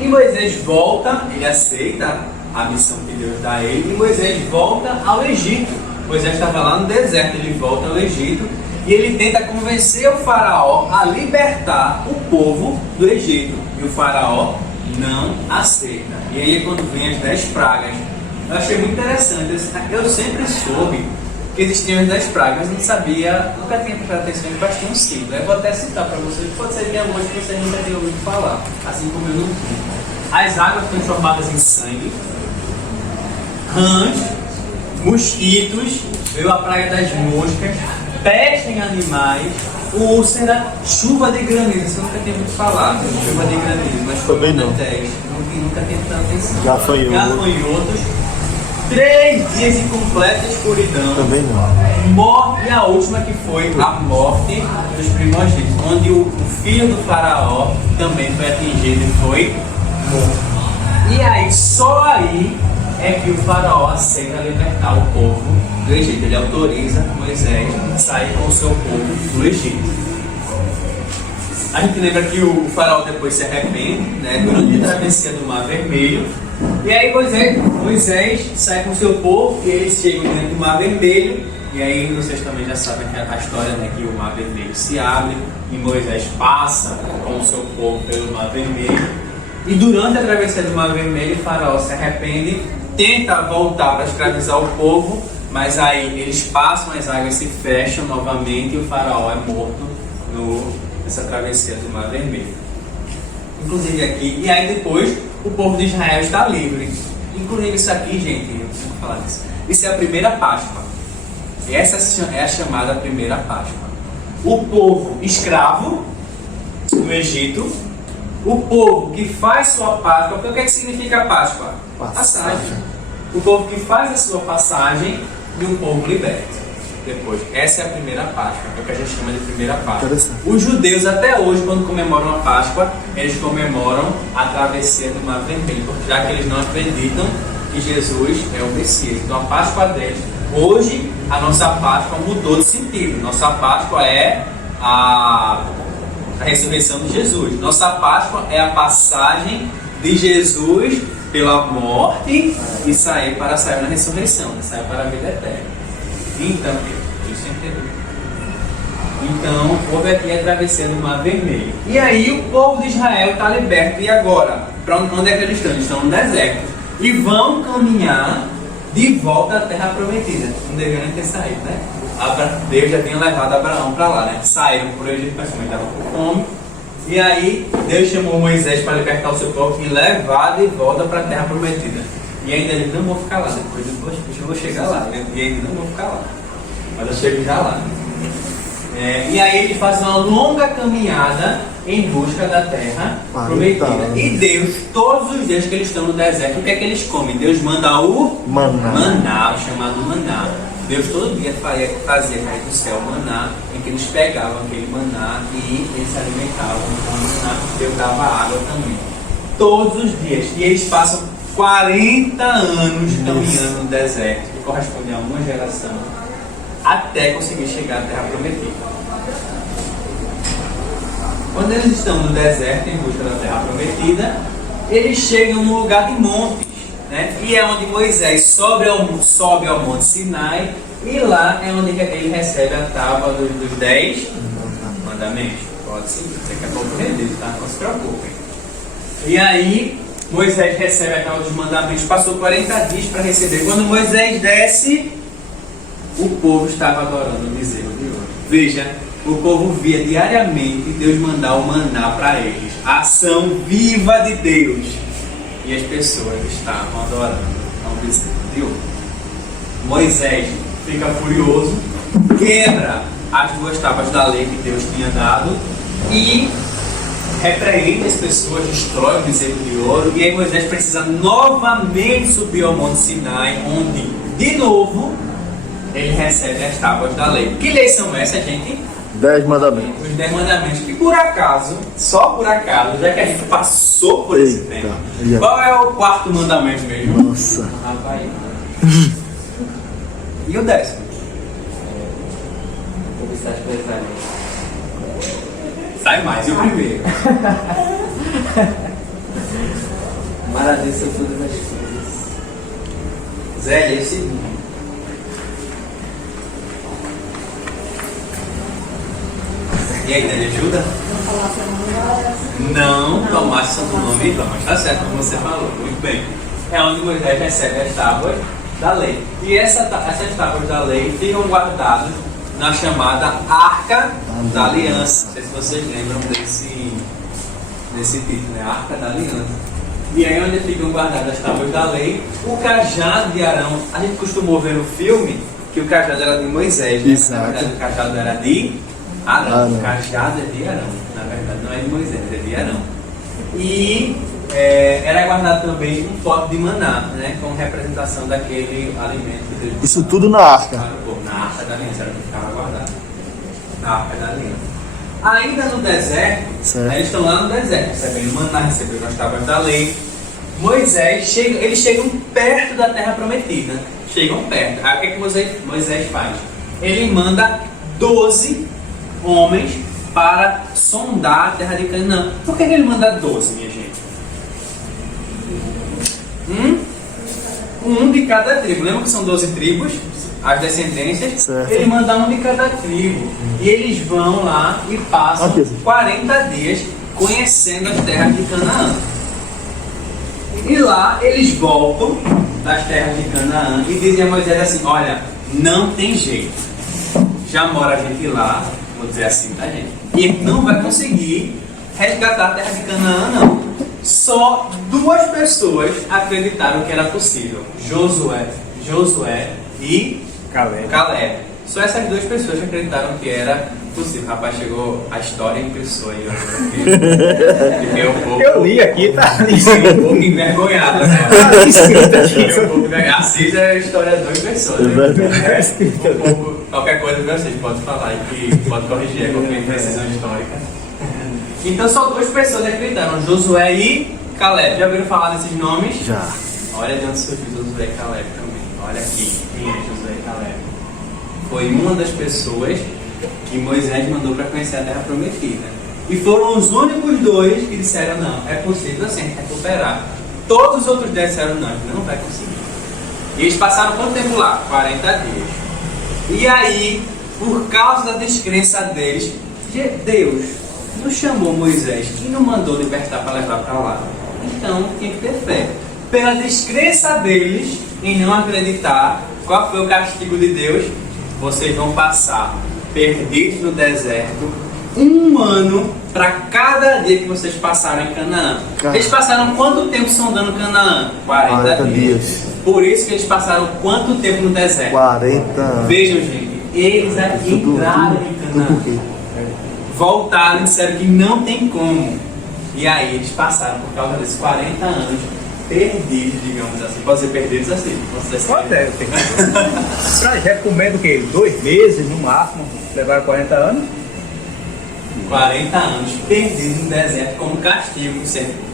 E Moisés volta, ele aceita a missão que Deus dá a ele, e Moisés volta ao Egito. Moisés estava lá no deserto, ele volta ao Egito e ele tenta convencer o faraó a libertar o povo do Egito. E o faraó não aceita. E aí é quando vem as 10 pragas. Eu achei muito interessante. Eu sempre soube que existiam as 10 pragas, não sabia, nunca tinha prestado atenção em quais tinham sido. Eu vou até citar para vocês, pode ser que tenha algumas que vocês nunca tenham ouvido falar, assim como eu não tinha. As águas transformadas em sangue, rãs, mosquitos, veio a praga das moscas, peste em animais, úlcera, chuva de granizo. Você nunca tinha ouvido falar, chuva de granizo, mas foi também não. Nunca tinha prestado atenção. Gafanhotos. 3 dias de completa escuridão. Também não. Morte, e a última que foi a morte dos primogênitos, onde o filho do faraó também foi atingido e foi morto. E aí, só aí é que o faraó aceita libertar o povo do Egito. Ele autoriza Moisés a sair com o seu povo do Egito. A gente lembra que o faraó depois se arrepende, né, durante a travessia do Mar Vermelho. E aí Moisés sai com o seu povo e eles chegam dentro do Mar Vermelho. E aí vocês também já sabem que a história, né, que o Mar Vermelho se abre e Moisés passa com o seu povo pelo Mar Vermelho. E durante a travessia do Mar Vermelho, o faraó se arrepende, tenta voltar para escravizar o povo, mas aí eles passam, as águas se fecham novamente e o faraó é morto nessa travessia do Mar Vermelho. Inclusive aqui, e aí depois o povo de Israel está livre. Inclusive isso aqui, gente, eu preciso falar disso. Isso é a primeira Páscoa. Essa é a chamada primeira Páscoa. O povo escravo no Egito, o povo que faz sua Páscoa. Porque o que é que significa Páscoa? Passagem. O povo que faz a sua passagem e o povo liberto. Depois, essa é a primeira Páscoa, é o que a gente chama de primeira Páscoa. Os judeus até hoje, quando comemoram a Páscoa, eles comemoram a travessia do Mar Vermelho, já que eles não acreditam que Jesus é o Messias. Então a Páscoa deles, hoje a nossa Páscoa mudou de sentido. Nossa Páscoa é a ressurreição de Jesus. Nossa Páscoa é a passagem de Jesus pela morte e sair na ressurreição, sair para a vida eterna. Então, isso entendeu? Então, houve aqui a travessia do Mar Vermelho. E aí o povo de Israel está liberto. E agora? Para onde é que eles estão? Eles estão no deserto. E vão caminhar de volta à Terra Prometida. Não deveriam nem ter saído, né? Deus já tinha levado Abraão para lá, né? Saíram por Egito, mas também estavam com fome. E aí Deus chamou Moisés para libertar o seu povo e levar de volta para a Terra Prometida. E ainda eles não vão ficar lá. Depois eu vou chegar lá, né? E ainda não vão ficar lá. Mas eu chego já lá. E aí eles fazem uma longa caminhada em busca da Terra Prometida. E Deus, todos os dias que eles estão no deserto, o que é que eles comem? Deus manda o maná, chamado maná. Deus todo dia fazia cair do céu o maná, em que eles pegavam aquele maná e eles se alimentavam com o maná. Deus dava água também. Todos os dias. E eles passam 40 anos caminhando no deserto, que corresponde a uma geração, até conseguir chegar à Terra Prometida. Quando eles estão no deserto em busca da Terra Prometida, eles chegam num lugar de montes, né? E é onde Moisés sobe ao Monte Sinai, e lá é onde ele recebe a tábua dos 10 mandamentos. Pode seguir, daqui a pouco ele tá? Não se preocupem. E aí Moisés recebe a tábua dos mandamentos, passou 40 dias para receber. Quando Moisés desce, o povo estava adorando o bezerro de ouro. Veja, o povo via diariamente Deus mandar o maná para eles, a ação viva de Deus. E as pessoas estavam adorando ao bezerro de ouro. Moisés fica furioso, quebra as 2 tábuas da lei que Deus tinha dado e repreende as pessoas, destrói o bezerro de ouro. E aí Moisés precisa novamente subir ao Monte Sinai, onde, de novo, ele recebe as tábuas da lei. Que leis são essas, gente? 10 mandamentos. Os 10 mandamentos, que por acaso, só por acaso, já que a gente passou por esse tema, qual é o 4º mandamento mesmo? Nossa. E o 10º? Publicidade coletária. Sai mais, e o primeiro? Maravilha todas as coisas. Zé, é o seguinte. E aí, Dani, ajuda? Não tomasse santo nome em vão. Está certo, como você falou. Muito bem. É onde Moisés recebe as tábuas da lei. E essas tábuas da lei ficam guardadas na chamada Arca da Aliança. Não sei se vocês lembram desse título, né? Arca da Aliança. E aí onde ficam guardadas as tábuas da lei, o cajado de Arão. A gente costumou ver no filme que o cajado era de Moisés, né? Na verdade o cajado era de Arão. O cajado é de Arão. Na verdade não é de Moisés, é de Arão. E era guardado também um pote de maná, né? Com representação daquele alimento que Deus. Isso tudo na arca. Na Arca da Aliança, era o que ficava guardado. Na Arca da Aliança. Ainda no deserto, eles estão lá no deserto, recebendo maná, recebendo as tábuas da lei. Eles chegam perto da Terra Prometida. Chegam perto. Aí o que é que Moisés faz? Ele manda 12 homens para sondar a terra de Canaã. Por que ele manda 12, minha gente? Um de cada tribo. Lembra que são 12 tribos? As descendências. Certo. Ele manda um de cada tribo. E eles vão lá e passam 40 dias conhecendo as terras de Canaã. E lá eles voltam das terras de Canaã e dizem a Moisés assim: olha, não tem jeito. Já mora a gente lá, vou dizer assim, tá, gente? E ele não vai conseguir resgatar a terra de Canaã, não. Só 2 pessoas acreditaram que era possível: Josué e Caleb. Só essas 2 pessoas acreditaram que era possível. Rapaz, chegou a história em pessoa aí. Fiquei um pouco. Eu li aqui, tá? Fiquei um pouco envergonhado, né? Fiquei um pouco envergonhado. Assis é historiador em pessoa, né? Qualquer coisa que vocês podem falar aí, que pode corrigir qualquer precisão histórica. Então só 2 pessoas acreditaram: Josué e Caleb. Já ouviram falar desses nomes? Já. Olha de onde surgiu Josué e Caleb também. Olha aqui, quem é Josué e Caleb? Foi uma das pessoas que Moisés mandou para conhecer a Terra Prometida. E foram os únicos dois que disseram, não, é possível assim recuperar. Todos os outros 10 disseram, não vai conseguir. E eles passaram quanto tempo lá? 40 dias. E aí, por causa da descrença deles, Deus não chamou Moisés e não mandou libertar para levar para lá. Então, tinha que ter fé. Pela descrença deles em não acreditar, qual foi o castigo de Deus? Vocês vão passar perdidos no deserto 1 ano para cada dia que vocês passaram em Canaã. Eles passaram quanto tempo sondando Canaã? 40 dias. Por isso que eles passaram quanto tempo no deserto? 40 anos. Vejam, gente, eles aqui entraram em Canaã. Voltaram e disseram que não tem como. E aí eles passaram por causa desses 40 anos perdidos, digamos assim. Pode ser perdidos assim. Pode é, pra recomendo o quê? 2 meses no máximo, levaram 40 anos. 40 anos perdidos no deserto como castigo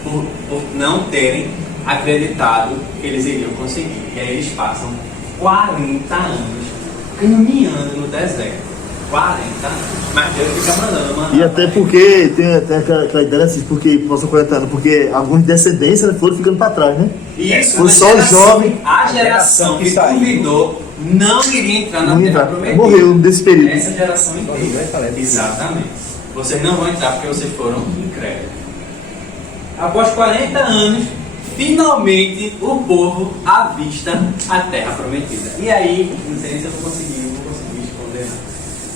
por não terem acreditado que eles iriam conseguir. E aí eles passam 40 anos caminhando no deserto. 40 anos. Mas Deus fica mandando. E até porque tem aquela ideia assim, porque passou 40 anos, porque alguns descendências foram ficando para trás, né? Isso, foi só o jovem. A geração que duvidou não iria entrar na Terra Prometida. Morreu nesse período. Essa geração inteira. Exatamente. Vocês não vão entrar porque vocês foram incrédulos. Após 40 anos, finalmente o povo avista a Terra Prometida. E aí, não sei se eu vou conseguir responder.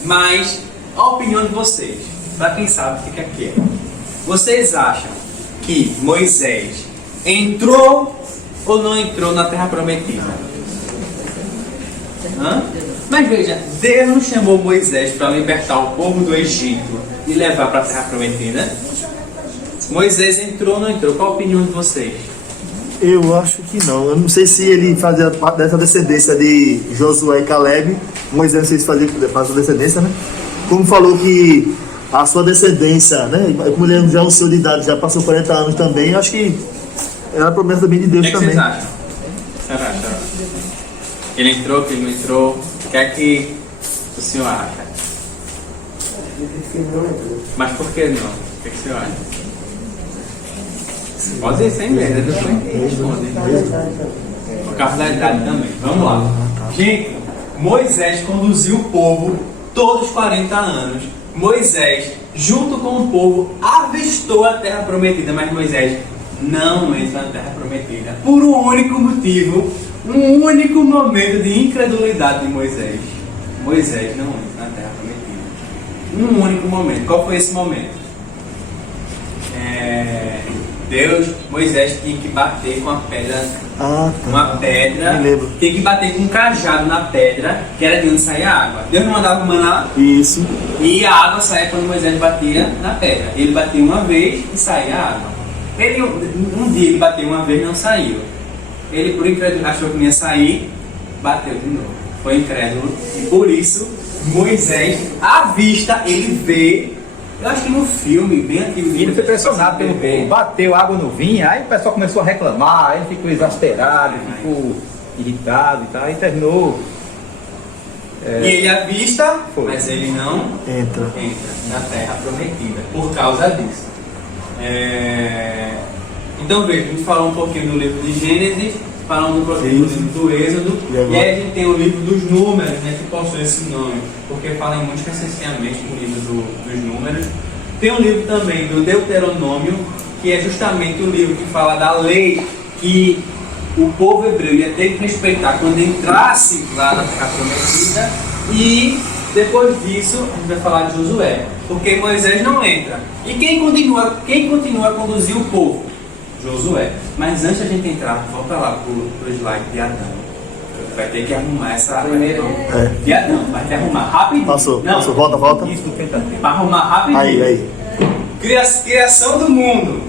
Mas a opinião de vocês, para quem sabe, fica aqui. Vocês acham que Moisés entrou ou não entrou na Terra Prometida? Mas veja, Deus não chamou Moisés para libertar o povo do Egito e levar para a Terra Prometida. Moisés entrou ou não entrou? Qual a opinião de vocês? Eu acho que não. Eu não sei se ele fazia parte dessa descendência de Josué e Caleb. Moisés não sei se fazia parte da descendência, né? Como falou que a sua descendência, né? Como ele já é um senhor de idade, já passou 40 anos também, acho que era a promessa também de Deus O que também. vocês acham? Será? Que ele entrou, que ele não entrou? O que é que o senhor acha? Mas por que não? O que é que o senhor acha? Pode ir sem medo, eu tenho que responder. Por causa da idade também. Vamos lá. Gente, Moisés conduziu o povo todos os 40 anos. Moisés, junto com o povo, avistou a Terra Prometida, mas Moisés não entra na Terra Prometida. Por um único motivo, um único momento de incredulidade de Moisés. Moisés não entra na Terra Prometida. Um único momento. Qual foi esse momento? Moisés tinha que bater com a pedra. Uma pedra. Tinha que bater com um cajado na pedra, que era de onde saía a água. Deus não mandava o maná. Isso. E a água saía quando Moisés batia na pedra. Ele batia uma vez e saía a água. Um dia ele bateu uma vez e não saiu. Ele, por incrédulo, achou que não ia sair, bateu de novo. Foi incrédulo. E por isso, Moisés, à vista, ele vê. Eu acho que no filme, bem antigo. E ele foi pressionado pelo povo. Bateu água no vinho, aí o pessoal começou a reclamar, ele ficou exasperado, ficou irritado e tal, e terminou. E ele avista, Foi. mas ele não Entra na Terra Prometida, por causa disso. Então veja, a gente falou um pouquinho do livro de Gênesis, falando um pouquinho do livro do Êxodo, e aí a gente tem o livro dos Números, né, que possui esse nome, porque fala em muito recentemente no livro dos Números. Tem um livro também do Deuteronômio, que é justamente o livro que fala da lei que o povo hebreu ia ter que respeitar quando entrasse lá na Terra Prometida. E depois disso a gente vai falar de Josué, porque Moisés não entra. E quem continua a conduzir o povo? Josué. Mas antes a gente entrar, volta lá pro slide de Adão. Vai ter que arrumar essa primeira de Adão, vai ter que arrumar rapidinho. Passou, volta. Isso do Pentateuco. Para arrumar rapidinho. Aí. Criação do mundo.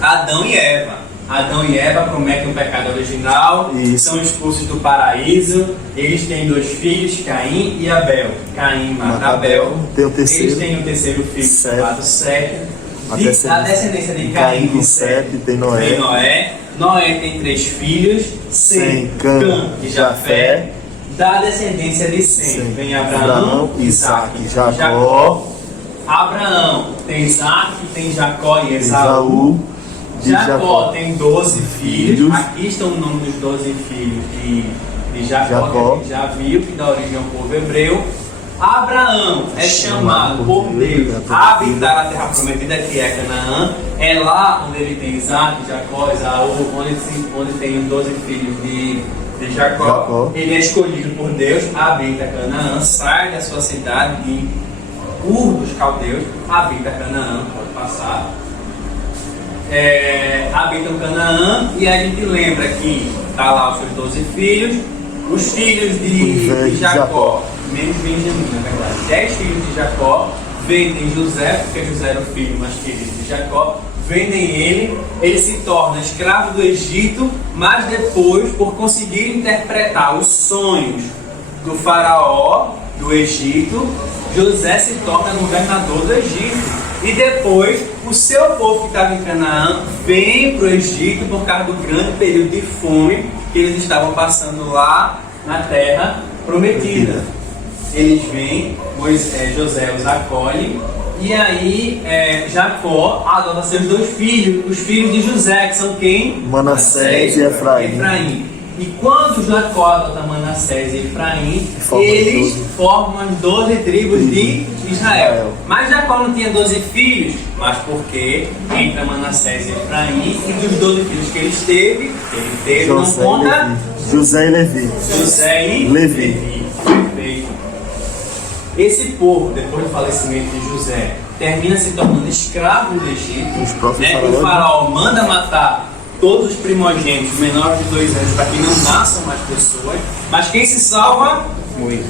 Adão e Eva. Adão e Eva cometem o pecado original, são expulsos do paraíso. Eles têm 2 filhos, Caim e Abel. Caim mata Abel. Tem o terceiro. Eles têm o terceiro filho, chamado Sete. A A descendência de Caim com Sete tem Noé. Noé tem 3 filhos, Sem, Cã e Jafé. Da descendência de Sem vem Abraão, Isaque e Jacó. Abraão tem Isaque, tem Jacó e Esaú. Jacó tem 12 filhos. Aqui estão o nome dos 12 filhos de Jacó, que a gente já viu, que dá origem ao povo hebreu. Abraão é chamado por Deus a habitar a terra prometida, que é Canaã. É lá onde ele tem Isaque, Jacó, Esaú, onde tem os 12 filhos de Jacó. Ele é escolhido por Deus, habita Canaã, sai da sua cidade de Ur dos Caldeus, habita Canaã, pode passar. Habitam Canaã, e a gente lembra que está lá os seus 12 filhos, os filhos de Jacó, menos Benjamim, na verdade, 10 filhos de Jacó, vendem José, porque José era o filho mais querido de Jacó, vendem ele se torna escravo do Egito, mas depois, por conseguir interpretar os sonhos do faraó do Egito, José se torna governador do Egito. E depois, o seu povo que estava em Canaã vem para o Egito por causa do grande período de fome que eles estavam passando lá na terra prometida. Eles vêm, José os acolhe, e aí Jacó adota seus 2 filhos, os filhos de José, que são quem? Manassés e Efraim. E quando Jacó adota Manassés e Efraim, eles formam as 12 tribos de Israel. Mas Jacó não tinha 12 filhos, mas porque entra Manassés e Efraim, e dos 12 filhos que ele teve não conta José e Levi. José e Levi. Perfeito. Esse povo, depois do falecimento de José, termina se tornando escravo do Egito. O faraó manda matar todos os primogênitos menores de 2 anos para que não nasçam mais pessoas. Mas quem se salva?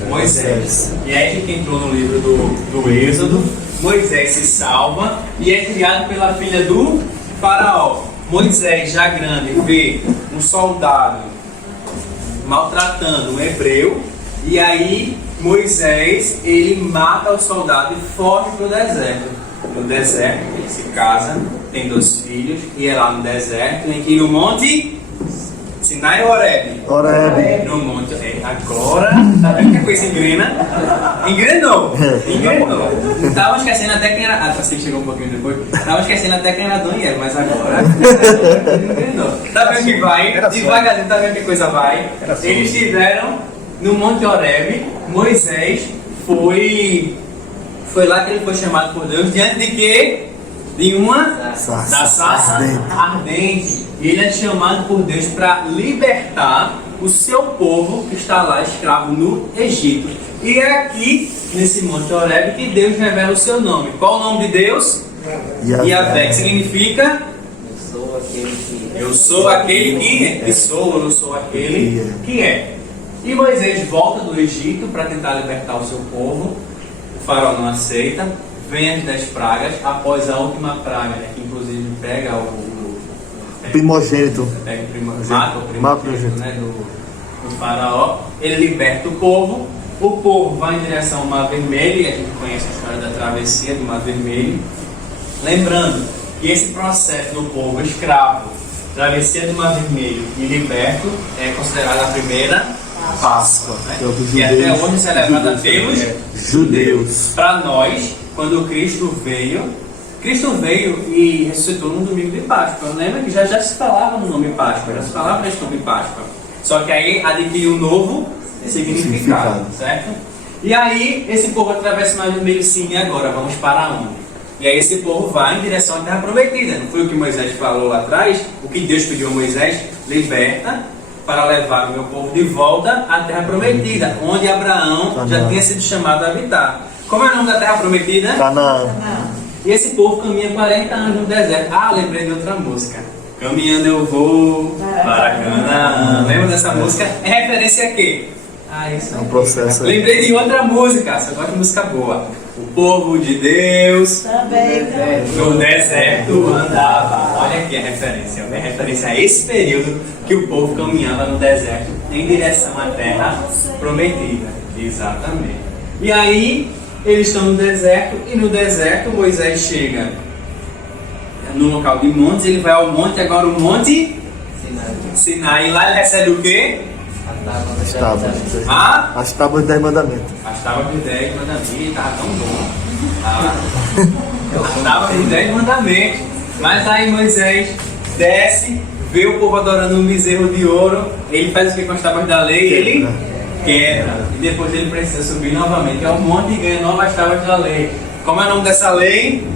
Moisés. E aí a gente entrou no livro do Êxodo. Moisés se salva e é criado pela filha do faraó. Moisés, já grande, vê um soldado maltratando um hebreu, e aí Moisés, ele mata o soldado e foge para o deserto. No deserto, ele se casa, tem 2 filhos, e é lá no deserto, em que no monte Sinai ou Horebe? No monte, agora, tá vendo que a coisa engrena? Engrenou. Tava esquecendo até quem era, você chegou um pouquinho depois, tava esquecendo até quem era Adão e Eva, mas agora engrenou. Tá vendo que vai? Devagarzinho, tá vendo que coisa vai? Eles estiveram no monte Horebe. Moisés foi lá que ele foi chamado por Deus, diante de quê? De uma sarça ardente. E ele é chamado por Deus para libertar o seu povo que está lá escravo no Egito. E é aqui, nesse monte Horebe, que Deus revela o seu nome. Qual o nome de Deus? Yahvé, que significa? Eu sou aquele que sou, eu sou aquele que é. E Moisés volta do Egito para tentar libertar o seu povo. O faraó não aceita. Vem as 10 pragas. Após a última praga, que inclusive pega o primogênito. Mata o primogênito, né, do faraó. Ele liberta o povo. O povo vai em direção ao Mar Vermelho. E a gente conhece a história da travessia do Mar Vermelho. Lembrando que esse processo do povo escravo, travessia do Mar Vermelho e liberto, é considerada a primeira Páscoa, né? E até hoje é celebrada pelos judeus. Para nós, quando Cristo veio e ressuscitou no domingo de Páscoa. Lembra que já se falava no nome Páscoa, já se falava nesse nome Páscoa. Só que aí adquiriu um novo significado, certo? E aí, esse povo atravessa o Mar Vermelho, sim, e agora vamos para onde? E aí esse povo vai em direção à Terra Prometida. Não foi o que Moisés falou lá atrás? O que Deus pediu a Moisés? Liberta para levar o meu povo de volta à Terra Prometida, onde Abraão já tinha sido chamado a habitar. Como é o nome da Terra Prometida? Canaã. E esse povo caminha 40 anos no deserto. Ah, lembrei de outra música. Caminhando eu vou para Canaã. Lembra dessa música? É referência a quê? Isso é um processo. Lembrei de outra música. Você gosta de música boa? O povo de Deus no deserto andava. Olha aqui a referência. É referência a esse período que o povo caminhava no deserto em direção à terra prometida. Exatamente. E aí eles estão no deserto, e no deserto Moisés chega no local de montes. Ele vai ao monte, agora o monte Sinai. Lá ele recebe o quê? As tábuas. Ah? As tábuas dos 10 mandamentos. As tábuas dos 10 mandamentos. Tava tão bom. As tábuas dos 10 mandamentos. Mas aí Moisés desce, vê o povo adorando um bezerro de ouro. Ele faz o que com as tábuas da lei? Ele quebra. E depois ele precisa subir novamente ao monte e ganha novas tábuas da lei. Como é o nome dessa lei?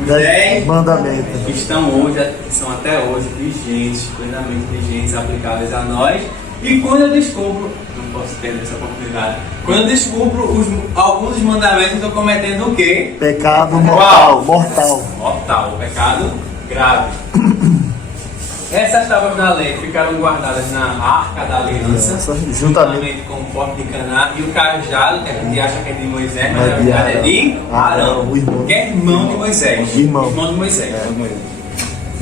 Os 10 mandamentos. que estão hoje, que são até hoje vigentes, plenamente vigentes, aplicáveis a nós. E quando eu descubro, não posso perder essa oportunidade, quando eu descubro alguns dos mandamentos, eu estou cometendo o quê? Pecado mortal. Mortal. Mortal, pecado grave. Essas tábuas da lei ficaram guardadas na Arca da Aliança, juntamente com o pote de Canaã e o cajado, que a gente acha que é de Moisés, mas na verdade é de Arão, que é irmão de Moisés. Irmão de Moisés.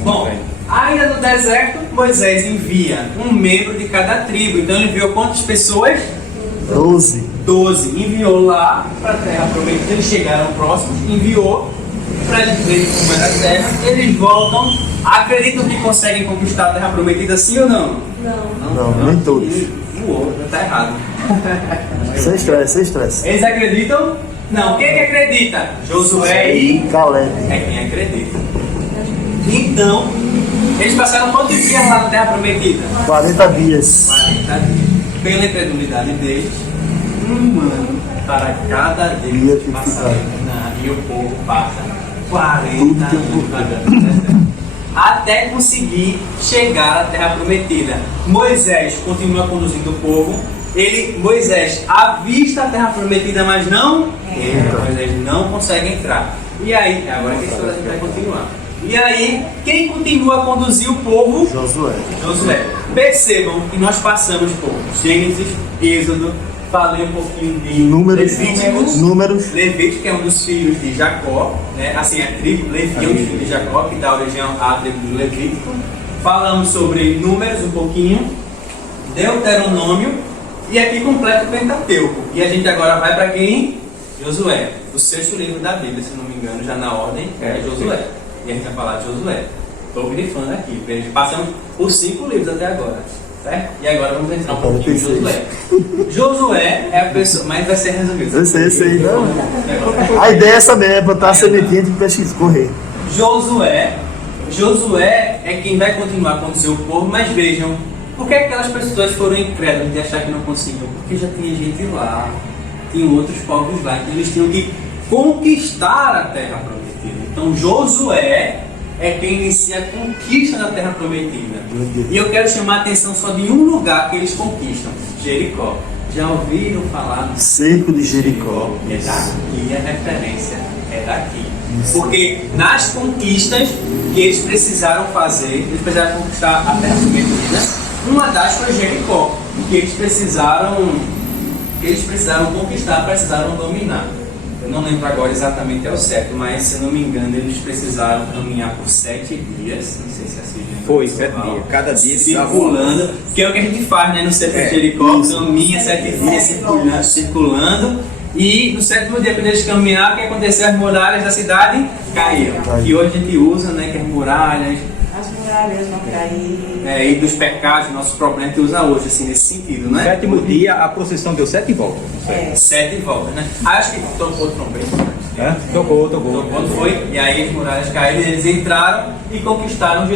Bom, ainda no deserto, Moisés envia um membro de cada tribo. Então ele enviou quantas pessoas? 12. Enviou lá para a terra prometida. Eles chegaram próximos, enviou para eles verem como era a terra. Eles voltam. Acreditam que conseguem conquistar a terra prometida, sim ou não? Não, nem todos. Voou, está errado. Sem estresse. Eles acreditam? Não. Quem é que acredita? Josué e Caleb. É quem acredita. Então, eles passaram quantos dias lá na terra prometida? 40 dias. 40 dias. Pela incredulidade deles, um ano para cada dia que passaram. E o povo passa 40 anos vagando no deserto, até conseguir chegar à terra prometida. Moisés continua conduzindo o povo. Moisés avista a terra prometida, mas não entra. Moisés não consegue entrar. E aí, agora que a gente vai continuar. E aí, quem continua a conduzir o povo? Josué. Percebam que nós passamos por Gênesis, Êxodo, falei um pouquinho de Números. Levítico, que é um dos filhos de Jacó, né? Assim, a tribo Levi é um filho de Jacó, que dá origem à tribo do Levítico. Falamos sobre Números um pouquinho, Deuteronômio, e aqui completa o Pentateuco. E a gente agora vai para quem? Josué. O sexto livro da Bíblia, se não me engano, já na ordem, é Josué. E a gente vai falar de Josué. Estou grifando aqui. Passamos por 5 livros até agora. Certo? E agora vamos entrar um pouquinho em Josué. Josué é a pessoa. Mas vai ser resumido. Eu sei. Não. A ideia é essa mesmo, é botar a sementinha de pesquisa, correr. Josué é quem vai continuar a conduzir o povo, mas vejam, por que aquelas pessoas foram incrédulas de achar que não conseguiam? Porque já tinha gente lá, tinha outros povos lá, então eles tinham que conquistar a terra prometida. Então Josué é quem inicia a conquista da terra prometida. E eu quero chamar a atenção só de um lugar que eles conquistam: Jericó. Já ouviram falar do cerco de Jericó? É daqui a referência, é daqui. Porque nas conquistas que eles precisaram fazer, eles precisaram conquistar a terra prometida, uma das foi Jericó, que eles precisaram conquistar, precisaram dominar. Eu não lembro agora exatamente ao certo, mas se eu não me engano, eles precisaram caminhar por 7 dias. Não sei se é assim. Foi, 7 dias. Cada dia circulando, que é o que a gente faz, né? No cerco de Jericó, caminha 7 dias circulando. E no 7º dia, quando eles caminharam, o que aconteceu? As muralhas da cidade caíram. Que hoje a gente usa, né? Que as muralhas não caíram. E dos pecados, nossos problemas, que usa hoje, assim, nesse sentido, né? No 7º dia, a procissão deu 7 voltas. 7 voltas, né? Acho que tocou trombeta. Tocou. Quando foi? E aí as muralhas caíram, eles entraram e conquistaram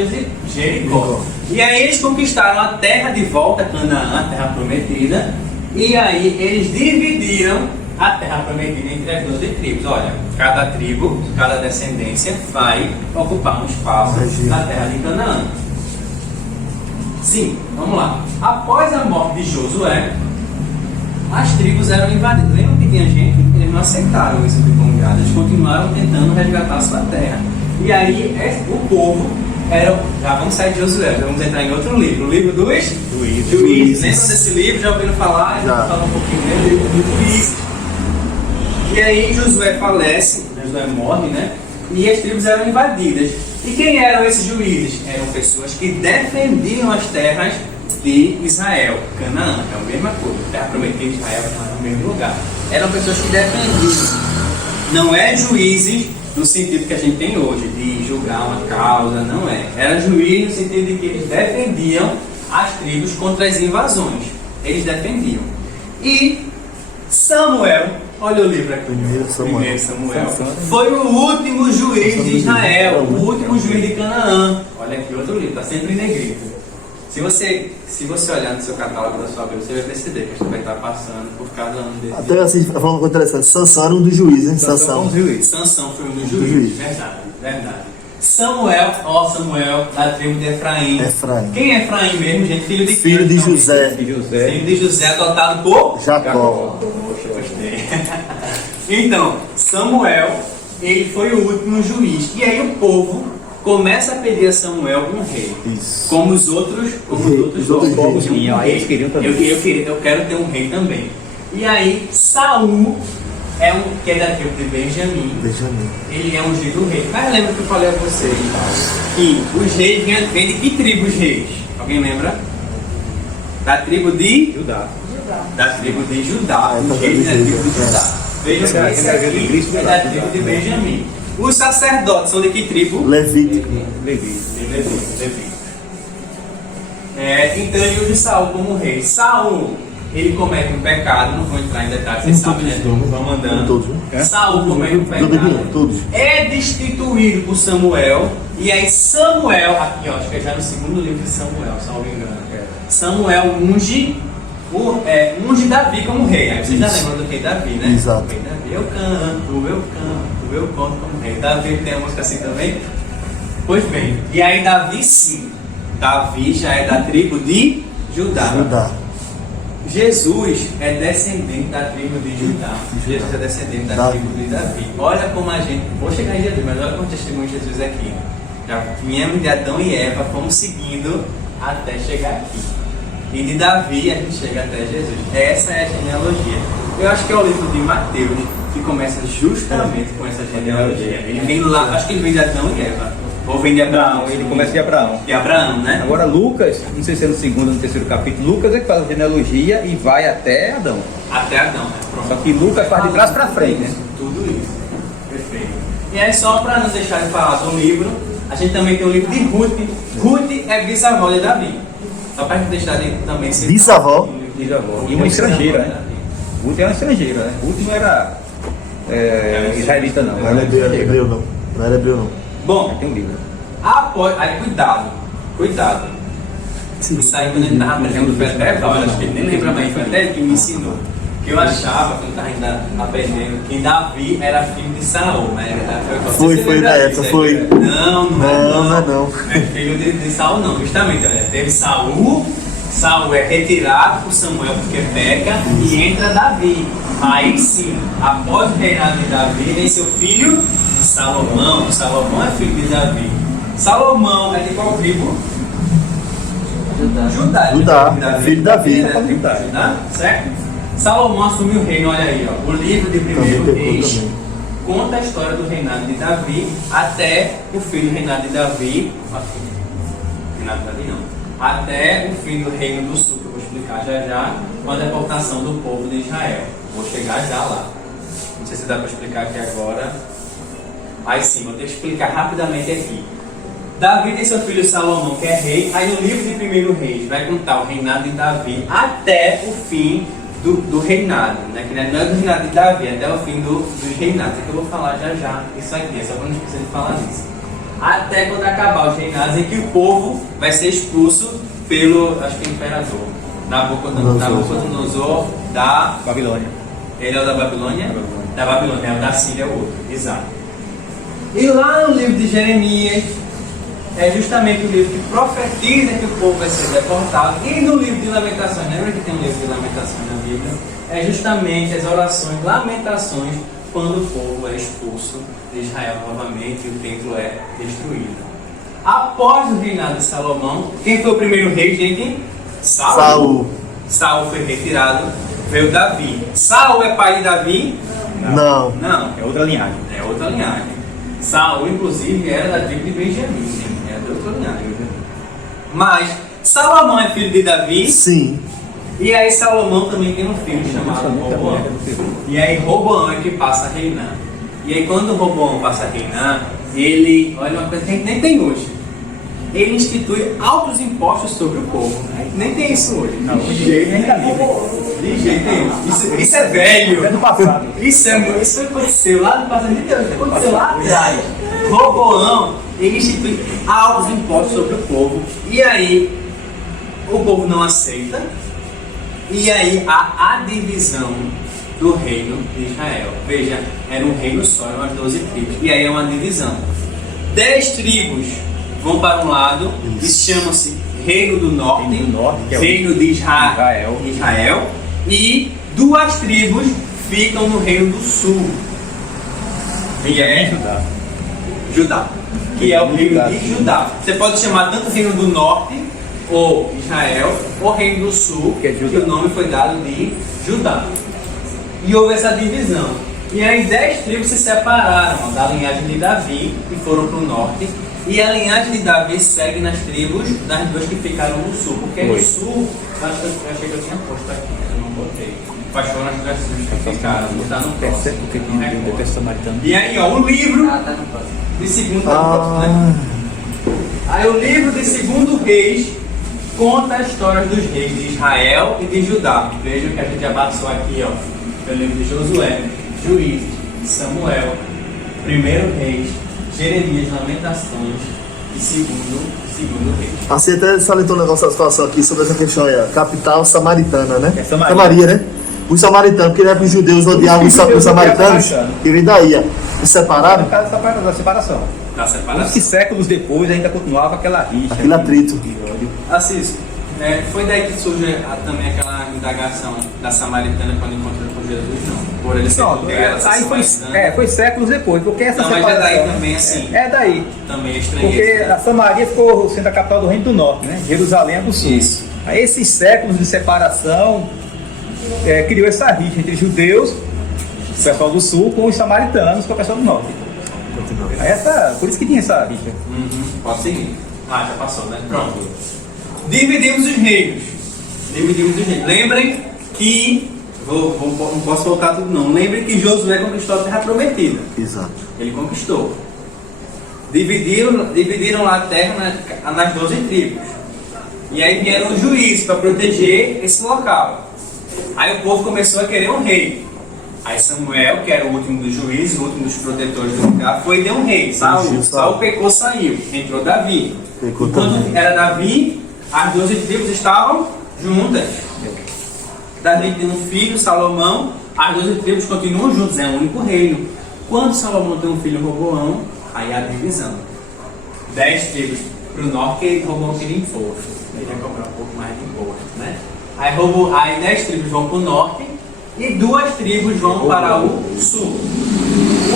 Jericó. E aí eles conquistaram a terra de volta, Canaã, a terra prometida. E aí eles dividiram a terra prometida entre as 12 tribos. Olha, cada tribo, cada descendência vai ocupar um espaço na terra de Canaã. Sim, vamos lá. Após a morte de Josué, as tribos eram invadidas. Lembram que tinha gente? Eles não aceitaram isso de bom grado. Eles continuaram tentando resgatar a sua terra. E aí o povo era... Já vamos sair de Josué, já vamos entrar em outro livro. O livro dos Juízes. Lembram desse livro? Já ouviram falar? Já falar um pouquinho dele. O livro dos Juízes. E aí Josué falece, Josué morre, né? E as tribos eram invadidas. E quem eram esses juízes? Eram pessoas que defendiam as terras de Israel, Canaã, é a mesma coisa, terra prometida de Israel, Canaã, no mesmo lugar. Eram pessoas que defendiam. Não é juízes no sentido que a gente tem hoje, de julgar uma causa, não é. Era juiz no sentido de que eles defendiam as tribos contra as invasões. Eles defendiam. E Samuel, olha o livro aqui. Primeiro Samuel. Foi o último juiz de Israel, o último juiz de Canaã. Olha aqui outro livro, está sempre em negrito. Se você olhar no seu catálogo da sua Bíblia, você vai perceber que a gente vai estar passando por cada um desses. Até assim, falando uma coisa interessante, Sansão era um dos juízes, hein? Sansão. Sansão foi um dos juízes. Verdade. Samuel, da tribo de Efraim. Quem é Efraim mesmo, gente? Filho de Filho de José. Filho de José, adotado por Jacó. Poxa, gostei. Então, Samuel, ele foi o último juiz. E aí o povo começa a pedir a Samuel um rei. Isso. Como os outros povos tinham, eles queriam também. Eu quero ter um rei também. E aí Saul que é da tribo de Benjamim. Ele é ungido rei. Mas lembra que eu falei a vocês que os reis vêm de que tribo os reis? Alguém lembra? Da tribo de Judá. Da tribo de Judá. Os reis da tribo de Judá. Vejam que esse aqui é da tribo de Benjamim. Os sacerdotes são de que tribo? Levítico. Levítico. Então ele usa Saul como rei. Saul, ele comete um pecado, não vou entrar em detalhes, vocês sabem, né? Vamos andando. Saul comete um pecado, é destituído por Samuel, e aí Samuel, aqui ó, acho que é já no segundo livro de Samuel, se não me engano. Samuel unge Davi como rei. Aí vocês já lembram do rei Davi, né? Exato. O rei Davi, eu canto como rei. Davi tem uma música assim também? Pois bem, e aí Davi sim. Davi já é da tribo de Judá. Jesus é descendente da tribo de Judá. Jesus é descendente da tribo de Davi. Olha como a gente. Vou chegar em Jesus, mas olha como testemunho de Jesus aqui. Já viemos de Adão e Eva, fomos seguindo até chegar aqui. E de Davi a gente chega até Jesus. Essa é a genealogia. Eu acho que é o livro de Mateus que começa justamente com essa genealogia. Ele vem lá, acho que ele vem de Adão e Eva. Ou vem de Abraão? Ele começa de Abraão. De Abraão, né? Agora Lucas, não sei se é no segundo ou no terceiro capítulo, Lucas é que faz a genealogia e vai até Adão. Até Adão, né? Pronto. Só que Lucas faz de trás para frente, né? Tudo isso. Perfeito. E aí, só para não deixar de falar do livro, a gente também tem o livro de Ruth. Ruth é bisavó de Davi. Só para a gente deixar de também ser. Bisavó? Bisavó. E uma estrangeira, né? Ruth é uma estrangeira, né? Ruth não era israelita, não. Não era hebreu, não. Não era hebreu, não. Bom, Tem um livro. aí cuidado. Isso aí quando ele estava aprendendo foi até Paulo, acho que ele nem lembra mais, foi até ele que me ensinou. Que eu achava, quando eu estava ainda aprendendo, que Davi era filho de Saul, né? Foi na época, foi. Não é. Não. É filho de Saul não, justamente, olha, teve Saul é retirado por Samuel porque peca e entra Davi. Aí sim, após o reinado de Davi, vem seu filho Salomão. Salomão é filho de Davi. Salomão é de qual tribo? Judá, filho de Davi. Judá, certo? Salomão assumiu o reino, olha aí, ó. O livro de Primeiro Reis conta a história do reinado de Davi até o fim do reinado de Davi. Até o fim do reino do sul, que eu vou explicar já, com a deportação do povo de Israel. Vou chegar já lá. Não sei se dá para explicar aqui agora. Aí sim, vou ter que explicar rapidamente aqui. Davi tem seu filho Salomão, que é rei. Aí no livro de Primeiro Reis vai contar o reinado de Davi até o fim do reinado, né? Que não é do reinado de Davi, até o fim dos reinados. É que eu vou falar já isso aqui, é só para não esquecer de falar disso. Até quando acabar os reinados em que o povo vai ser expulso pelo, acho que é imperador, Nabucodonosor da Babilônia. Ele é o da Babilônia? Da Babilônia, é o da Síria, é o outro, exato. E lá no livro de Jeremias, é justamente o livro que profetiza que o povo vai ser deportado. E no livro de Lamentações, lembra que tem um livro de Lamentações na Bíblia? É justamente as orações, lamentações, quando o povo é expulso de Israel novamente e o templo é destruído. Após o reinado de Salomão, quem foi o primeiro rei, gente? Saul foi retirado, veio Davi. Saul é pai de Davi? Não. É outra linhagem. É outra linhagem. Saul, inclusive, era da tribo de Benjamim, era de outra linhagem. Mas Salomão é filho de Davi? Sim. E aí Salomão também tem um filho chamado Roboão. E aí Roboão é que passa a reinar. E aí quando Roboão passa a reinar, ele, olha uma coisa que a gente nem tem hoje. ele institui altos impostos sobre o povo. Nem tem isso hoje. Não, de jeito nenhum. De jeito nenhum. Isso é velho. É do passado. Isso aconteceu lá no passado. Isso aconteceu lá atrás. Roboão, ele institui altos impostos sobre o povo. E aí, o povo não aceita. E aí, há a divisão do reino de Israel. Veja, era um reino só, eram as 12 tribos. E aí é uma divisão. 10 tribos vão para um lado, isso chama-se Reino do Norte, que é o Reino de Israel, e 2 tribos ficam no Reino do Sul, que é Judá, que é o Reino de Judá. Você pode chamar tanto Reino do Norte, ou Israel, ou Reino do Sul, que o nome foi dado de Judá. E houve essa divisão. E aí 10 tribos se separaram da linhagem de Davi e foram para o norte. E a linhagem de Davi segue nas tribos das 2 que ficaram no sul. Porque no sul, eu achei que eu tinha posto aqui, eu não botei. Quais foram as 2 tribos que ficaram? Vou botar no próximo. E aí, ó, o livro de segundo né? Aí o livro de 2 Reis conta a história dos reis de Israel e de Judá. Vejam que a gente já passou aqui, ó, pelo livro de Josué, Juízes, Samuel, 1º Reis, Jeremias, Lamentações e segundo Reis. Assim até salientou um negócio da situação aqui sobre essa questão aí, a capital samaritana, né? É Samaria. Samaria, né? Os samaritanos, porque os judeus odiavam os samaritanos, e vem daí, ó. Se separaram, No caso da separação. Da Uns separação. que séculos depois ainda continuava aquela rixa. aquele atrito. Assis, foi daí que surge também aquela indagação da samaritana quando encontrou com Jesus, não? Por ele ser Pronto, mulher, essa aí samaritana. foi séculos depois, porque essa Não, mas separação... é daí também, assim. É daí. Também é Porque estranho. a Samaria ficou sendo a capital do Reino do Norte, né? Jerusalém é do Sul. Isso. Aí esses séculos de separação criou essa rixa entre judeus, o pessoal do Sul, com os samaritanos, com o pessoal do Norte. Aí por isso que tinha essa rixa. Pode seguir. Já passou, né? Pronto. Dividimos os reinos. Lembrem que... não posso voltar tudo não. Lembrem que Josué conquistou a Terra Prometida. Exato. Ele conquistou. Dividiram lá a terra nas 12 tribos. E aí vieram os juízes para proteger esse local. Aí o povo começou a querer um rei. Aí Samuel, que era o último dos juízes, o último dos protetores do lugar, foi e deu um rei. Saul pecou, saiu. Entrou Davi. Pecou Quando também. era Davi, as 12 tribos estavam juntas. Davi tem um filho, Salomão. As 12 tribos continuam juntas, é um único reino. Quando Salomão tem um filho, Roboão, aí há a divisão. 10 tribos para o norte, que Roboão queria imposto. Ele ia cobrar um pouco mais de imposto, né? Aí 10 tribos vão para o norte e 2 tribos vão para o sul.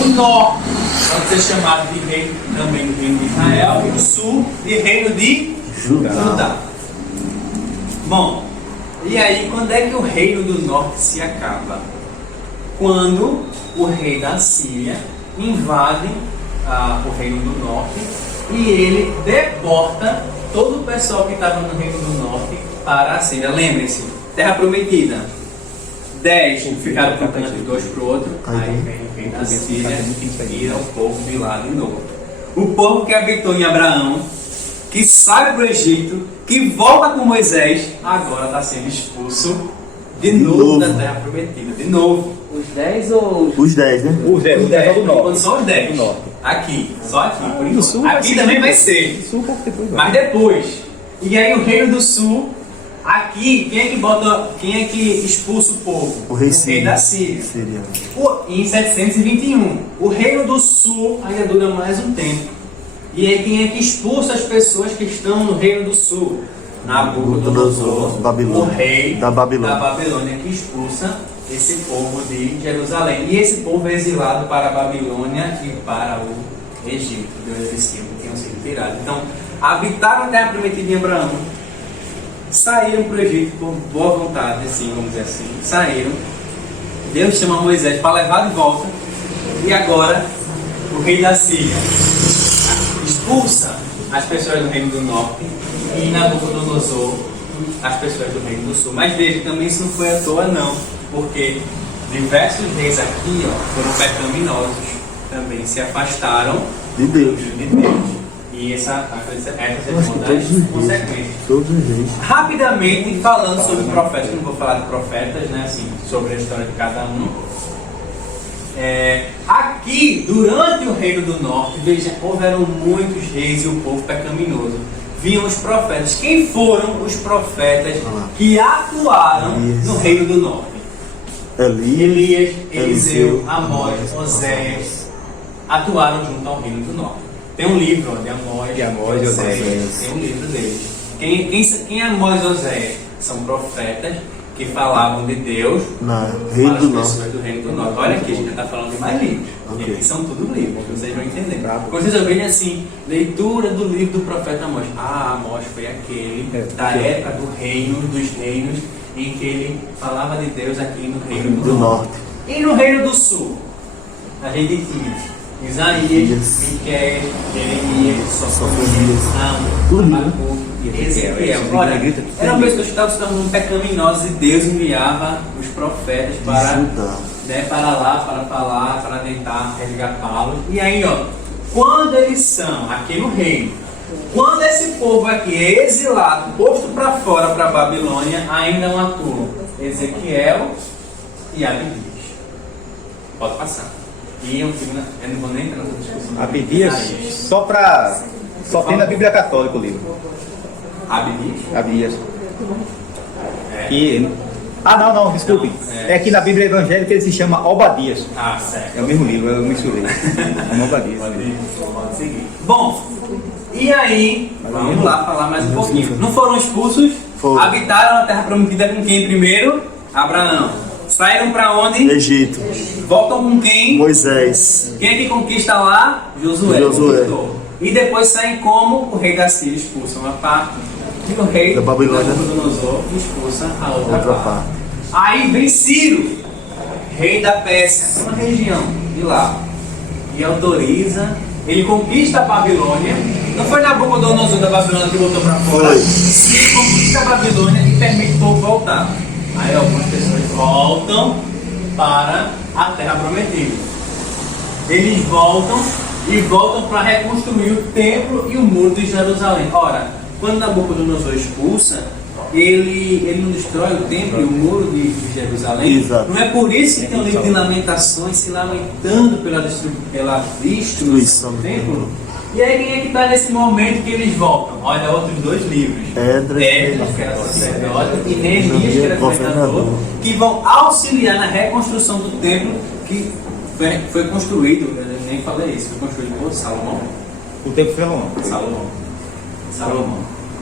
O norte pode ser chamado de reino também do reino de Israel e o sul de reino de Judá. Bom, e aí quando é que o reino do norte se acaba? Quando o rei da Síria invade o reino do norte e ele deporta todo o pessoal que estava no reino do norte para a Síria. Lembrem-se, Terra Prometida. 10 ficaram para um canto e 2 para o outro. Aí vem o rei da Síria e tira o povo de lá de novo. O povo que habitou em Abraão, que sai para o Egito, que volta com Moisés, agora está sendo expulso de novo da Terra Prometida. De novo. Os 10 ou os... Os 10, né? Os 10 do Norte. Só os 10. Do norte. Aqui, só aqui. Por No enquanto. Sul vai Aqui ser também vai depois. ser. No Sul pouco depois vai. Mas depois. E aí o reino do sul, aqui, quem é que expulsa o povo? O rei da Síria. Síria. Em 721. O reino do sul ainda dura mais um tempo. E aí quem é que expulsa as pessoas que estão no reino do sul? Nabucodonosor, Babilônia. o rei Da Babilônia, que expulsa esse povo de Jerusalém. E esse povo é exilado para a Babilônia e para o Egito, de onde eles tinham sido tirados. Então, habitaram a terra prometida em Abraão, saíram para o Egito por boa vontade, assim, vamos dizer assim, saíram. Deus chama Moisés para levar de volta, e agora o rei da Síria expulsa as pessoas do reino do norte e Nabucodonosor as pessoas do reino do sul. Mas veja, também isso não foi à toa não, porque diversos reis aqui foram pecaminosos, também se afastaram De Deus. de Deus. E essa é uma das consequências. Todos os reis. Rapidamente, falando sobre profetas, eu não vou falar de profetas, né, assim, sobre a história de cada um. Aqui, durante o Reino do Norte, veja, houveram muitos reis e o povo pecaminoso. Vinham os profetas. Quem foram os profetas que atuaram no Reino do Norte? Elias, Eliseu, Amós, Oséias atuaram junto ao Reino do Norte. Tem um livro de Amós e Oséias. Tem um livro deles. Quem é Amós e Oséias? São profetas que falavam de Deus para as pessoas do Reino do Norte. Olha aqui, a gente já está falando de mais livros. Okay. E aqui são tudo livros, vocês vão entender. Quando vocês ouvirem assim, leitura do livro do profeta Amós. Amós foi aquele da época do reino, dos reinos, em que ele falava de Deus aqui no Reino do Norte. E no Reino do Sul? A gente tinha Isaías, Miqueias, Jeremias, Sofonias, Abacuque, Ezequiel. Olha, eram pessoas que estavam se tornando pecaminosas e Deus enviava os profetas para lá, para falar, para tentar resgatá-los. E aí, quando eles são aqui no reino, quando esse povo aqui é exilado, posto para fora, para a Babilônia, ainda não atuam Ezequiel e Abidias. Pode passar. E eu não vou nem entrar nessa discussão. Abidias, só tem na Bíblia Católica o livro. Abidias. Não, desculpe. É que na Bíblia Evangélica ele se chama Obadias. Certo. É o mesmo livro, eu misturei. É Obadias. Pode seguir. Bom, e aí, vamos lá falar mais um pouquinho. Não foram expulsos? Habitaram a terra prometida com quem primeiro? Abraão. Saíram para onde? Egito. Voltam com quem? Moisés. Quem é que conquista lá? Josué. E depois saem como? O rei da Síria expulsa uma parte e o rei da Babilônia expulsa a outra parte. Aí vem Ciro, rei da Pérsia, uma região de lá, e autoriza, ele conquista a Babilônia. Não foi Nabucodonosor da Babilônia que voltou para fora? Ciro conquista a Babilônia e permite o povo voltar. Aí algumas pessoas voltam para a terra prometida. Eles voltam para reconstruir o templo e o muro de Jerusalém. Ora, quando Nabucodonosor expulsa, ele não destrói o templo e o muro de Jerusalém. Exato. Não é por isso que tem o livro de Lamentações se lamentando pela destruição do templo? E aí quem é que está nesse momento que eles voltam? Olha, outros dois livros. Esdras, que era sacerdote, e Neemias, que era governador, que vão auxiliar na reconstrução do templo que foi construído, eu nem falei isso, foi construído por Salomão. O templo foi Salomão.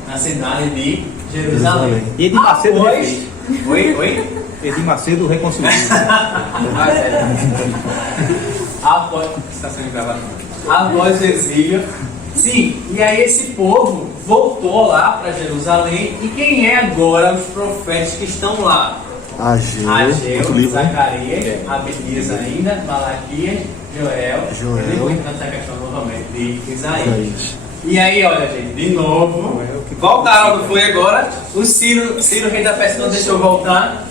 Na cidade de Jerusalém. E Edir Macedo refez. Oi? Edir Macedo reconstruiu. Está sendo gravado. Após o exílio. Sim, e aí esse povo voltou lá para Jerusalém. E quem é agora os profetas que estão lá? Ageu, Zacarias, Abidias ainda, Malaquias, Joel. Eu vou entrar nessa questão novamente de Isaías. E aí, olha gente, de novo, voltaram, não foi agora? O Ciro, rei da Pérsia, não deixou voltar.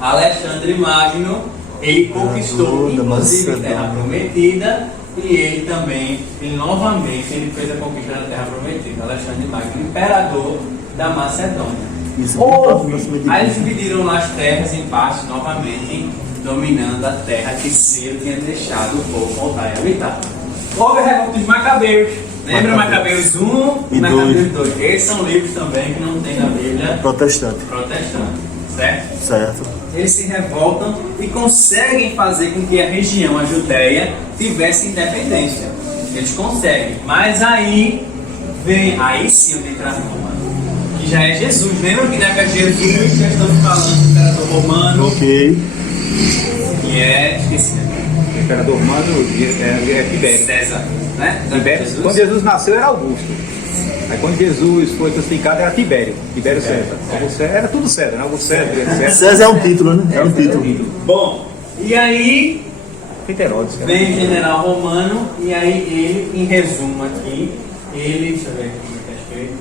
Alexandre Magno, ele conquistou, inclusive, a Terra Prometida. E ele também, novamente, ele fez a conquista da Terra Prometida. Alexandre Magno, imperador da Macedônia. Aí eles dividiram lá as terras em partes, novamente, dominando a terra que Ciro tinha deixado o povo voltar e habitar. Houve a revolta dos Macabeus. Lembra Macabeus 1 e Macabeus 2? Esses são livros também que não tem na Bíblia. Protestante. Certo? Eles se revoltam e conseguem fazer com que a região, a Judéia, tivesse independência. Eles conseguem. Mas aí sim onde entra Roma, que já é Jesus. Lembra que na época de Jesus, já estamos falando do imperador romano. Ok. Que é, esqueci. O imperador romano é Tibério. César, né? Tibério. Quando Jesus nasceu era Augusto. Aí quando Jesus foi crucificado era Tibério César. Era tudo César, né? Augusto César. César é um título, né? É um título. Bom, e aí Herodes, vem o general romano, e aí ele, em resumo aqui, deixa eu ver aqui como está escrito.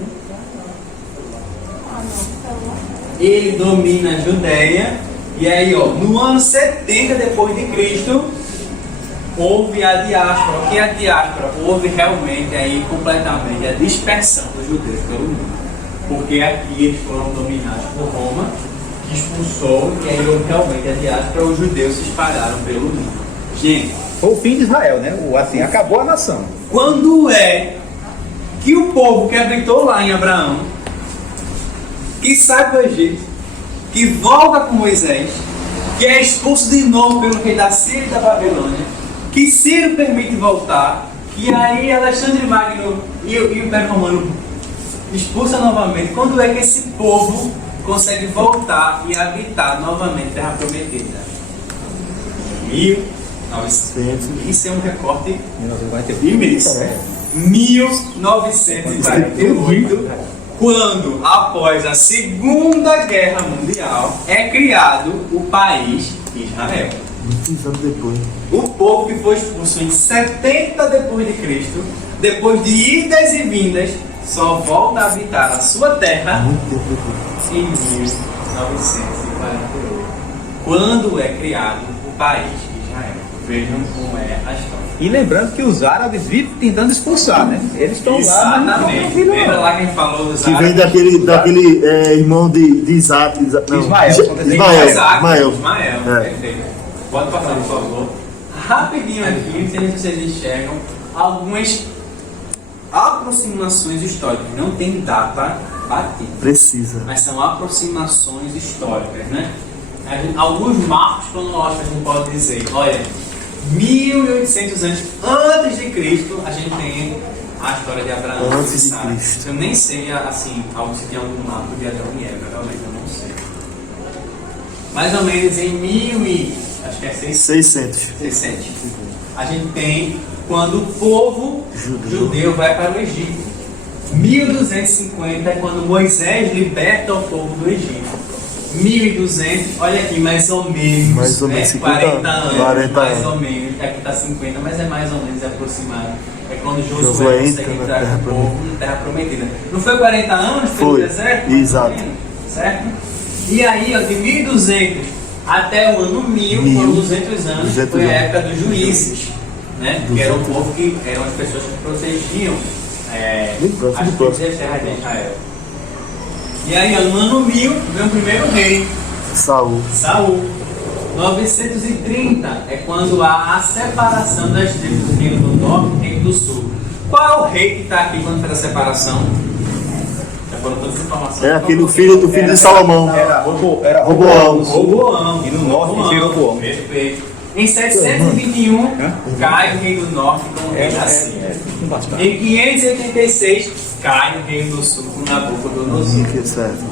Ele domina a Judéia, e aí no ano 70 depois de Cristo, houve a diáspora. O que é a diáspora? Houve realmente aí completamente a dispersão dos judeus pelo mundo. Porque aqui eles foram dominados por Roma, que expulsou, e aí houve realmente a diáspora, os judeus se espalharam pelo mundo. Gente, Foi o fim de Israel, né? Assim, acabou a nação. quando é que o povo que habitou lá em Abraão, que sai do Egito, que volta com Moisés, que é expulso de novo pelo rei da Síria e da Babilônia, que Ciro permite voltar, e aí Alexandre Magno e o Império Romano expulsa novamente, quando é que esse povo consegue voltar e habitar novamente a Terra Prometida? 1900. Isso é um recorte 1948. imenso. 1948, quando, após a Segunda Guerra Mundial, é criado o país Israel. Muitos anos depois. O povo que foi expulso em 70 depois de Cristo, depois de idas e vindas, só volta a habitar a sua terra Muito tempo depois. em 1948, quando é criado o país Israel. Vejam como é a história. E lembrando que os árabes vivem tentando expulsar, né? Eles estão lá, mas não Exatamente. viram, Lembra não. lá quem falou dos Que vem árabes? daquele irmão de Isaac. Não, Ismael. Ismael. Ismael, É. perfeito. Pode passar, por favor. Rapidinho aqui, não sei se vocês enxergam algumas aproximações históricas. Não tem data batida, Precisa. mas são aproximações históricas, né? Alguns marcos cronológicos a gente pode dizer, olha, 1800 anos antes de Cristo, a gente tem a história de Abraão. Antes de sabe? Cristo. Eu nem sei, assim, se tem algum marco de Adão e Eva, realmente eu não sei. Mais ou menos em 600, 600. a gente tem quando o povo judeu vai para o Egito. 1250 é quando Moisés liberta o povo do Egito. 1200, olha aqui, mais ou menos, Mais ou menos 50 40 anos, 40 mais anos. ou menos, aqui está 50, mas é mais ou menos aproximado. É quando Josué Josué entra consegue na entrar Terra com o povo na Terra Prometida. Não foi 40 anos pelo Foi, deserto? exato. Certo? E aí, ó, de 1200 até o ano 1000, foram 200 anos, 200 foi a anos. época dos juízes, né? Que era o povo que eram as pessoas que protegiam Bem próximo, as bem próximo. tribos da terra de Israel. E aí, ó, no ano 1000, vem o primeiro rei, Saul. Saul. 930 é quando há a separação das tribos do reino do norte e do reino do sul. Qual é o rei que está aqui quando faz a separação? Já foram todas as informações. É aquele filho do filho de Salomão. Era Roboão. Roboão. E no norte tem Jeroboão. Perfeito. Em 721, cai o reino do norte com o rei da Síria. Em 586, cai o reino do sul com Nabucodonosor. Que é certo.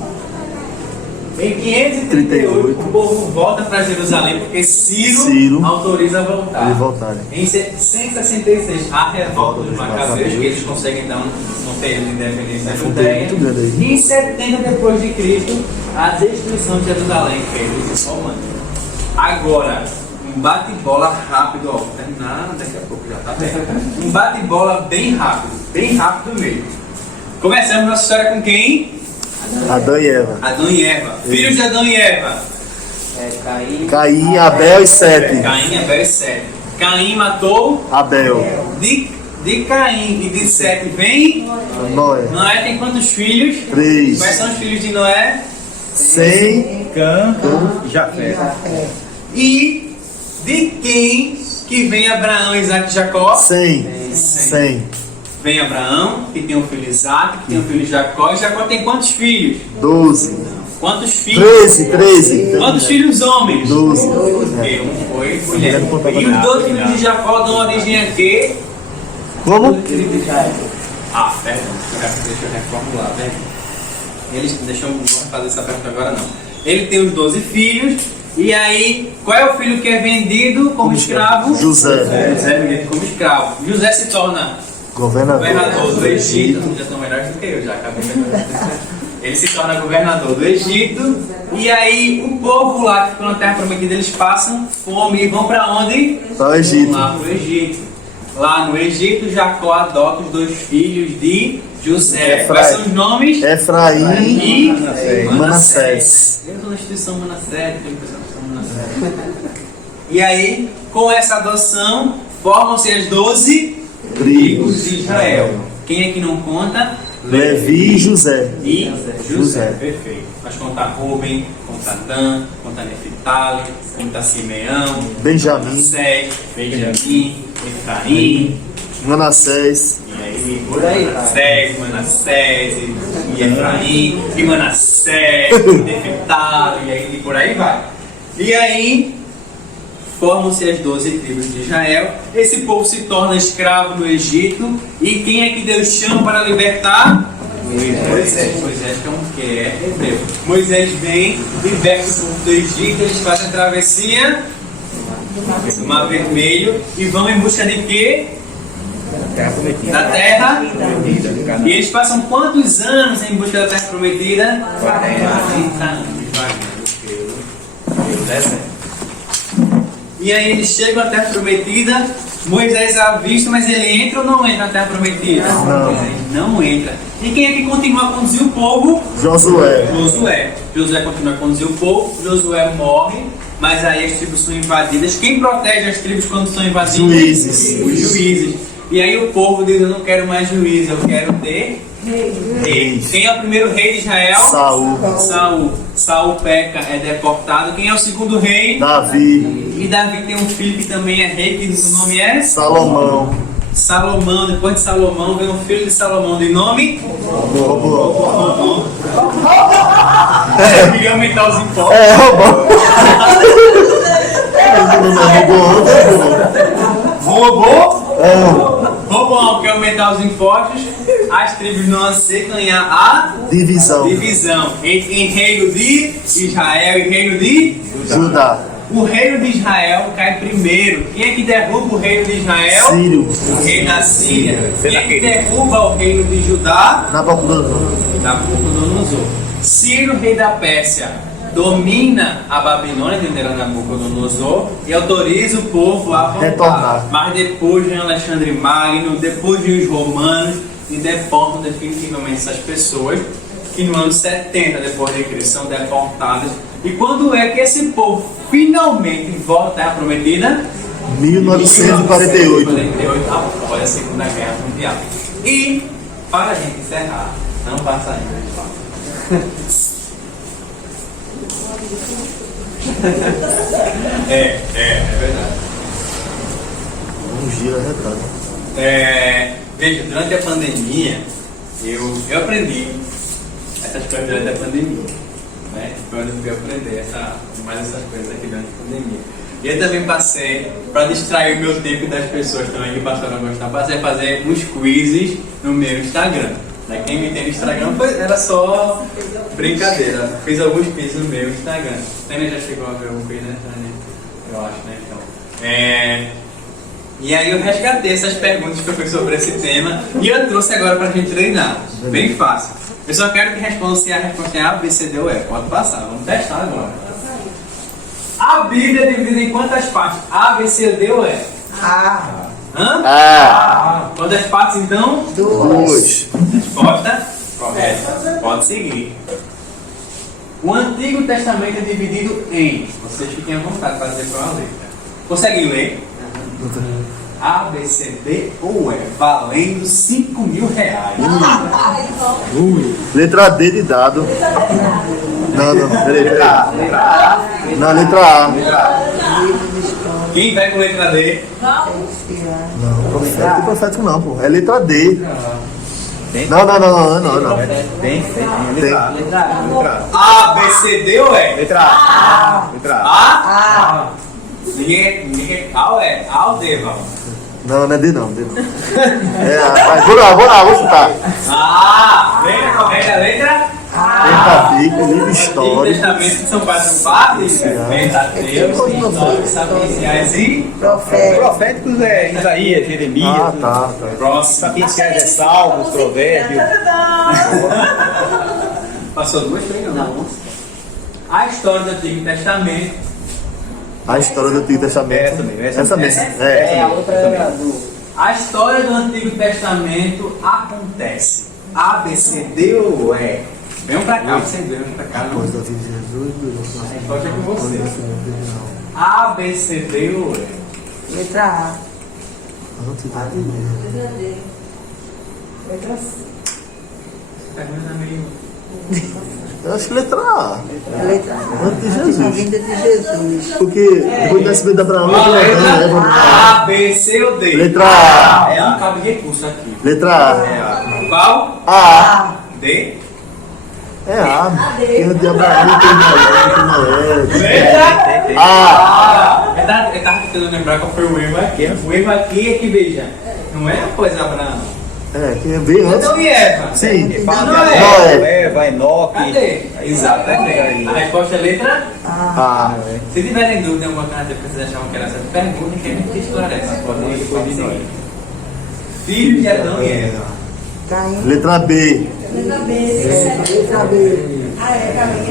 Em 538, o povo volta para Jerusalém porque Ciro autoriza a voltar. Eles voltarem. Em 166, a revolta dos Macabeus, que eles conseguem dar um período de independência da Judéia. muito grande aí. E em 70 depois de Cristo, a destruição de Jerusalém pelos romanos. Agora, um bate-bola rápido, ó, vou terminar daqui a pouco, já tá bem. Um bate-bola bem rápido mesmo. Começamos nossa história com quem? Adão e Eva. Adão e Eva. Filhos de Adão e Eva. Caim, Abel e Sete. Caim, Abel e Sete. Caim matou Abel. de Caim e de Sete vem. Noé. Noé tem quantos filhos? 3. Quais são os filhos de Noé? Sem. Cã e Jafé. E de quem que vem Abraão, Isaac e Jacó? 100. Vem Abraão, que tem um filho Isaac, que tem um filho Jacó. E Jacó tem quantos filhos? 12. Quantos filhos? 13. Quantos filhos homens? 12. Porque um foi mulher. E os 12 filhos de Jacó dão origem a quê? Como? Ah, perdão, deixa eu reformular, né? Deixa eu não fazer essa pergunta agora não. Ele tem os 12 filhos, e aí, qual é o filho que é vendido como escravo? José. José é vendido como escravo. José se torna governador do Egito. Já estão melhores do que eu, já acabei de Ele se torna governador do Egito, e aí o povo lá que ficou na Terra Prometida, eles passam fome e vão para onde? Para o Egito. Vão lá para o Egito. Lá no Egito, Jacó adota os 2 filhos de José. Quais são os nomes? Efraim E Manassés. Eu estou na instituição Manassés, tem pessoa na instituição Manassés. E aí, com essa adoção, Formam-se as 12 tribos de Israel. Quem é que não conta? Levi e José. E José. Perfeito. Mas conta Rubem, conta Dan, conta Neftali, conta Simeão, Benjamim. Manassés, Benjamim, Efraim, Manassés. e aí Manassés, e Efraim, e Manassés, e Neftali, e aí por aí vai. E aí formam-se as 12 tribos de Israel. Esse povo se torna escravo no Egito. E quem é que Deus chama para libertar? Moisés. Moisés que é hebreu. Moisés vem, liberta o povo do Egito. Eles fazem a travessia do Mar Vermelho e vão em busca de quê? Da terra. E eles passam quantos anos em busca da terra prometida? 40 anos pelo deserto. E aí eles chegam à terra prometida. Moisés avista, mas ele entra ou não entra na terra prometida? Não. Não entra. E quem é que continua a conduzir o povo? Josué. Josué continua a conduzir o povo. Josué morre, mas aí as tribos são invadidas. Quem protege as tribos quando são invadidas? Juízes. Os juízes. E aí o povo diz: eu não quero mais juízes, eu quero ter rei. Quem é o primeiro rei de Israel? Saul. Saul peca, é deportado. Quem é o segundo rei? Davi. E Davi tem um filho que também é rei, que o nome é? Salomão. Salomão. Depois de Salomão vem um filho de Salomão de nome? Robô. Queria aumentar os impostos. Robô. Robô? Robô quer aumentar os impostos. As tribos não aceitam a Divisão. Entre reino de Israel e reino de Judá. O reino de Israel cai primeiro. Quem é que derruba o reino de Israel? Sírio. O rei da Síria. Quem é que derruba o reino de Judá? Nabucodonosor. Ciro, rei da Pérsia, domina a Babilônia, que era Nabucodonosor, e autoriza o povo a voltar. Retornar. Mas depois de Alexandre Magno, depois de os romanos, e deportam definitivamente essas pessoas, que no ano 70 depois de Cristo são deportadas. E quando é que esse povo finalmente volta à Terra Prometida? 1948. 1948, após a Segunda Guerra Mundial. E, para a gente encerrar, não passa ainda, é verdade. Um gira retrado. Veja, durante a pandemia, eu aprendi essas coisas durante a pandemia. Né? Então eu fui aprender mais essas coisas aqui durante a pandemia. E eu também passei, para distrair o meu tempo das pessoas também que passaram a gostar, passei a fazer uns quizzes no meu Instagram. Né? Quem me tem no Instagram era só brincadeira. Fiz alguns quizzes no meu Instagram. Você já chegou a ver algum quiz, né? Eu acho, né? Então, e aí eu resgatei essas perguntas que eu fiz sobre esse tema e eu trouxe agora pra gente treinar. Bem fácil. Eu só quero que responda se a resposta é A, B, C, D ou E. Pode passar, vamos testar agora. A Bíblia é dividida em quantas partes? A, B, C, D ou E? A. Hã? A. Quantas partes então? 2. Resposta correta. Pode seguir. O Antigo Testamento é dividido em... Vocês fiquem à vontade para dizer qual é a letra. Conseguem ler? A, B, C, D ou E, valendo R$5.000. Letra D de dado. Não, peraí. Não, letra A. Quem vai com letra D? Não, profético não, pô. É letra D. Não. Tem. A, B, C, D ou E? Letra A. A? Ninguém quer A ou E? A ou D, Val? Não é D não. É A. Vou lá, vou chutar. Letra correta, letra Letra B, livro Antigo histórico. Testamento que são quatro partes, Pentateuco, históricos, sapienciais e Proféticos é Isaías, Jeremias. Tá. próximo. Sapienciais é Salmos, Provérbios. Passou duas, foi não? A história do Antigo Testamento. A história do Antigo Testamento. Essa mesmo. É. A outra era do... A história do Antigo Testamento acontece. A, B, C, D ou E? Venham pra cá, vocês venham pra cá. Não. Depois da vida de Jesus, A resposta é com você. A, B, C, D ou E? Letra A. Letra C. Eu acho que letra A. Antes de A Jesus. vinda de Jesus. Porque depois do nascimento de Abraão, Ó, Eva, A, B, C ou D? Letra A. É um cabo de recurso aqui. Letra É A. A. Qual? A. D? É A. Filho de Abraão, tem Noé. Letra A. Eu tava tentando lembrar qual foi o erro aqui. O erro aqui é que, veja, não é a coisa Abraão. É, que veio antes. Então e Eva? Sim. Fala Não de é. Adão, Eva, Enoque. Cadê? Exatamente. A resposta é letra A. Se tiverem dúvida em alguma coisa que vocês achavam que era essa pergunta, que história é essa? Podem seguir. Filho de Adão e Eva. Caim. Letra B. Letra B.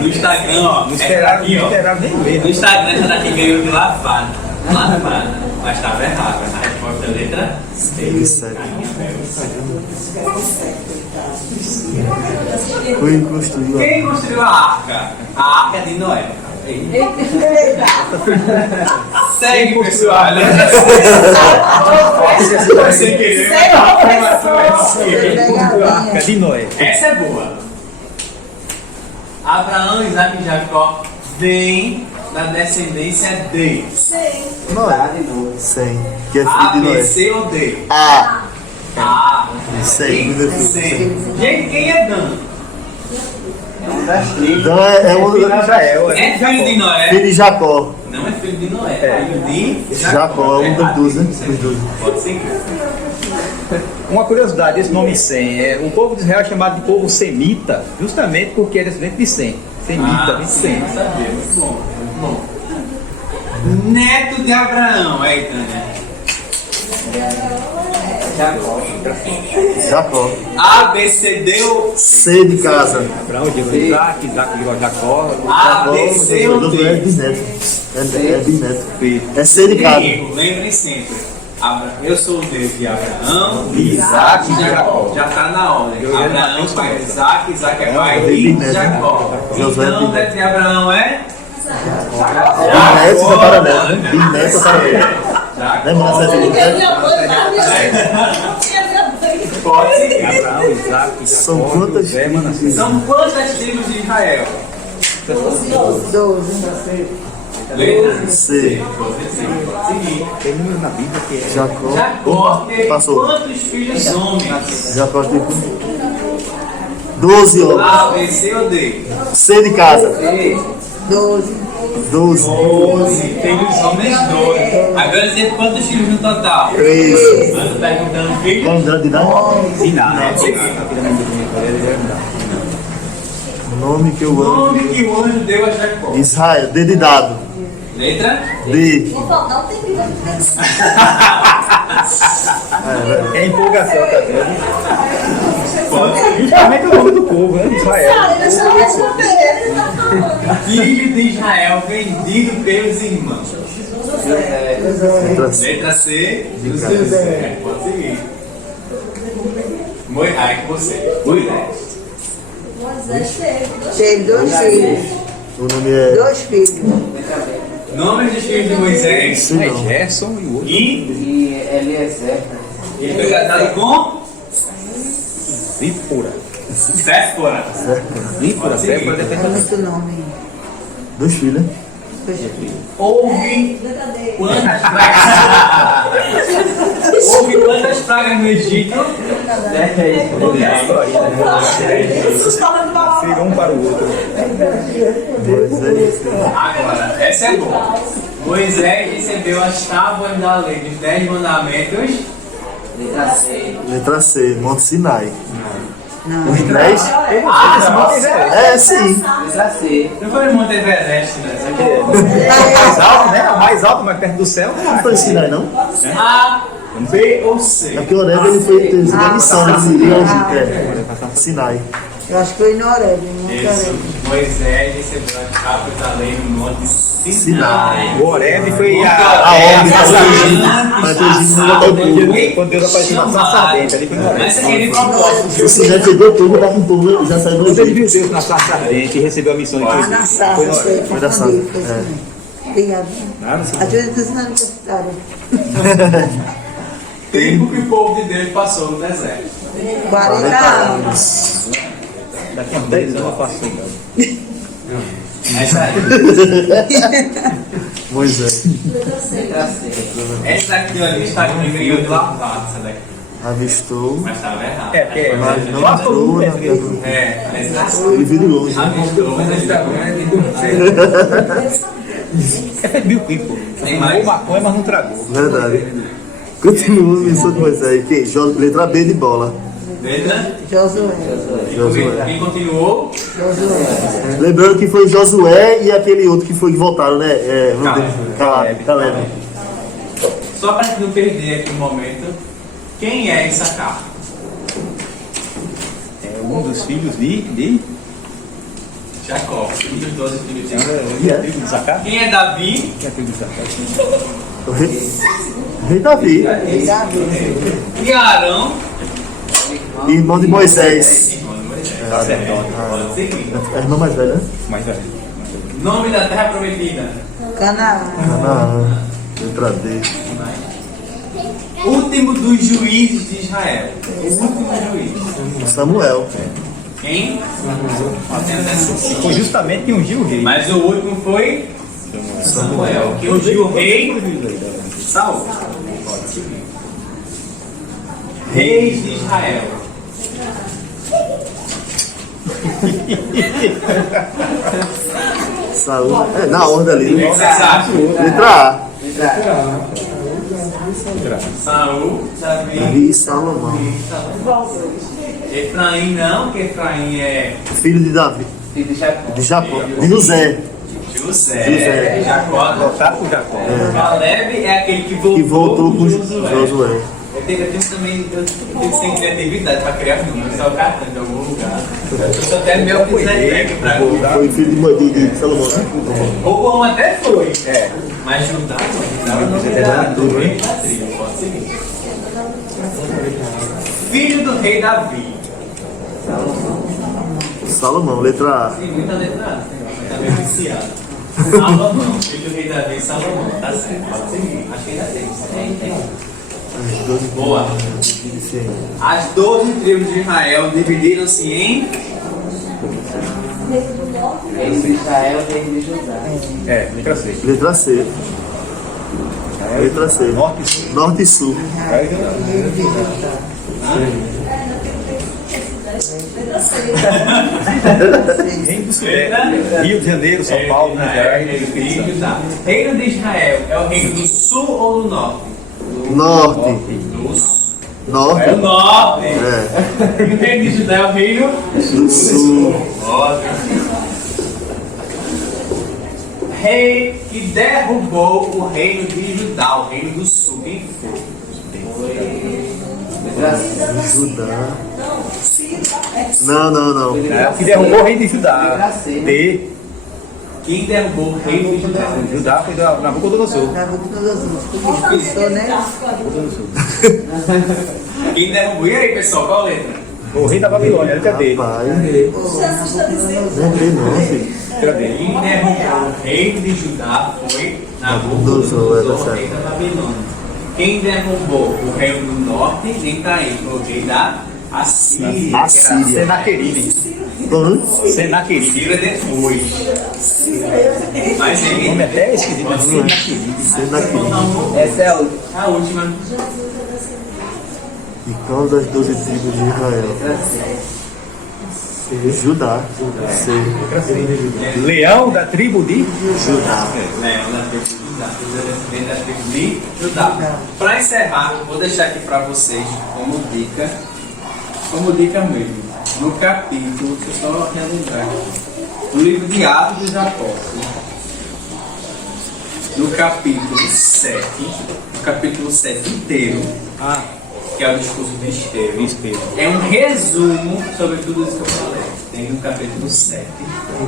No Instagram, ó. Não Essa esperaram, daqui, não ó. esperaram nem ver. No Instagram, essa daqui ganhou de lavada. Lavada. Mas estava errada. A resposta é letra C. Foi construído. Quem construiu a arca? A arca de Noé. Segue, pessoal. Letra C. Sem querer. Arca de Noé. Essa é boa. Abraão, Isaac e Jacó vêm da descendência de Noé. 100. Que é A, filho de B, Noé. C ou D? A. A, 100. B, C. Gente, quem é Dan? Então é um Israel, É filho de Noé? filho de Jacó. Não é filho de Noé, é filho de Jacó, um dos 12, né? Os 12. Pode ser. Uma curiosidade, esse nome Sem, o povo de Israel é chamado de povo semita, justamente porque é descendente de Sem. Semita, vem de Sem. Não sabia, muito bom, muito bom. Neto de Abraão, aí, Tânia. Jacó. A, B, C, D ou C de casa. Abraão gerou Isaac, Isaac gerou Jacó. A, B, C ou Josué é D? bisneto. É bisneto. É C de casa. Perigo, lembrem sempre. Eu sou o Deus de Abraão, Isaac e e Jacó. Já está na ordem. Eu ia Abraão na pai de frente. Isaac, Isaac é pai É, de bisneto. Jacó. Josué é Então, o bisneto. neto de Abraão é? Bisneto e tataraneto, né? Bisneto e tataraneto. Jacó. Lembra dessa figura? Pode seguir. Abraão, Isaac, São Jacó, quantas José, Manassés. São quantas tribos de Israel? 12. Letra C. Pode seguir. Tem número na Bíblia que é Jacó. Jacó teve Passou. quantos filhos homens? Jacó teve 12 homens. A, B, C ou D? C de casa. 12. 12. 12 filhos homens, 12. Agora dizer quantos filhos no total? 3. Mano, perguntando filhos. Qual grande idade? Diná, né? O nome que eu O amo. nome que o anjo deu a Jacó. Israel. D de dado. Letra? D. É empolgação, tá vendo? Justamente o nome do povo, né? Israel. Filho de Israel vendido pelos irmãos. Letra C. Letra C. José. Pode seguir. Aí com você. Moisés. Teve 2 filhos. O nome é. 2 filhos. Nome dos filhos de Moisés. Sim, É não. Gerson e o outro. E E Eliezer. ele foi casado com Zípora. Séfora. Zípora, Zípora depende Muito nome. 2 filhos, né? Houve quantas pragas? Houve quantas pragas no Egito? Nasceram um para o outro. Moisés. Agora, essa é boa. Moisés recebeu as tábuas da lei dos 10 mandamentos. Letra C. Letra C. Monte Sinai. Não. Os 10? É, sim. Letra C. Não foi no Monte Everest, né? Mais alto, né? O mais alto, mais perto do céu. Não foi Sinai, não? A, B ou C? É porque o Oreb ele foi ter uma missão, ele iria ao Sinai. Eu acho que foi no Oreb, no Monte Isso. Oreb. Moisés recebeu as tábuas da lei no Monte Sinai. O Oreb foi A ordem para o Egito. Para o Egito não botar o povo. quando Deus apareceu na sarça ardente. Ali foi no Oreb. Mas isso aqui é de propósito. O Sinai pegou tudo, para com o povo já saiu do Quando ele Egito. viu Deus na sarça ardente e recebeu a missão de Ah, na Deus. Sarça, Foi no foi Oreb. Foi da confundido, Sarça, foi é. assim. Obrigada. Nada, A gente está ensinando que tempo que o povo de Deus passou no deserto? 40 anos. Daqui a 10 anos eu faço isso. Essa aí. Moisés. Letra C. Essa daqui ali está comigo e eu de lavado, essa daqui. Avistou. Mas estava errado. É, porque Mas não quase todo entrou mundo na pensa que ele- É, letra C. Ele viu de longe. Avistou, mas está grande. é feito Bill Clinton. Tem mais? Ou maconha, mas não tragou. Verdade. Continua a missão de Moisés. Quem? Letra B de bola. Letra? Josué. Josué. Quem continuou? Josué. Lembrando que foi Josué e aquele outro que foi que voltaram, né? Caleb. Só para gente não perder aqui um momento, quem é Issacar? É um dos filhos de Jacó, um dos 12 filhos de Jacó. a tribo de Zacá. Quem é Davi? Que é a tribo de Zacá. O rei Davi. E Arão? Irmão de Moisés. Irmão de Moisés. Sacerdote. Pode seguir. É a irmã mais velha, né? Mais velho. Nome da terra prometida. Canaã. Canaã. Letra D. Último dos juízes de Israel. O último juiz. Samuel. Quem? Foi justamente que ungiu o rei. Mas o último foi Samuel, que ungiu o rei Saul. Reis de Israel. Saúl. É, na ordem ali. O que Né? vocês acham? Letra A. Saul, Davi, Davi e Salomão. Efraim não, que Efraim é Filho de Davi. Filho de Jacó. De Jacó. De José. José, Jacó. Voltar com Jacó. Caleb é aquele que Que voltou com Josué. Josué. Eu tenho também, eu tenho que ter criatividade para criar números, só catando em algum lugar. Eu só tenho meu Melquisedeque para Foi filho de Salomão, né? O bom até foi, mas Judá não do rei da tribo, pode seguir. Filho do rei Davi. Salomão, letra A. Tem muita letra A, tá meio viciado. Salomão, filho do rei Davi, Salomão, tá certo, pode seguir. Acho que ainda tem. Boa. As 12 tribos de Israel dividiram-se em Reino de Israel, reino de Judá. É, letra C. Letra C. Letra C. Norte e Sul. Norte e Sul. Reino do Sudeste. Rio de Janeiro, São Paulo, Minas Gerais. Reino de Israel é o reino do sul ou do norte? Norte. É o Norte. norte. É. E o reino de Judá é o reino Do Sul. ótimo. Rei que derrubou o reino de Judá, o reino do sul. Quem foi? Letra C. Judá. Não. É, o que derrubou o rei de Judá. Letra C. D. Quem derrubou o reino de Judá? Judá foi da Nabucodonosor. Pensou, né? Quem derrubou? E aí, pessoal, qual letra? O rei da Babilônia, letra D. Rapaz. Não lembrei não, filho. Letra D. Quem derrubou o reino de Judá foi Nabucodonosor, Nabucodonosor, rei da Babilônia. Quem derrubou o reino do norte, quem está aí? Foi o rei da Assíria. Assíria. Senaqueribe. Hã? Senaqueribe. Assíria depois. Mas O ele nome é até esquisito, mas Senaqueribe. Senaqueribe. Essa é a última. a última. E qual das 12 tribos de Israel? Letra C. Judá. C. Leão da tribo de Judá. Leão da tribo de Judá. Descendente da tribo de Judá. Para encerrar, vou deixar aqui para vocês como dica mesmo, no capítulo, deixa eu só relembrar, no livro de Atos dos Apóstolos, no capítulo 7 inteiro, que é o discurso de Estevão, é um resumo sobre tudo isso que eu falei. Tem no capítulo 7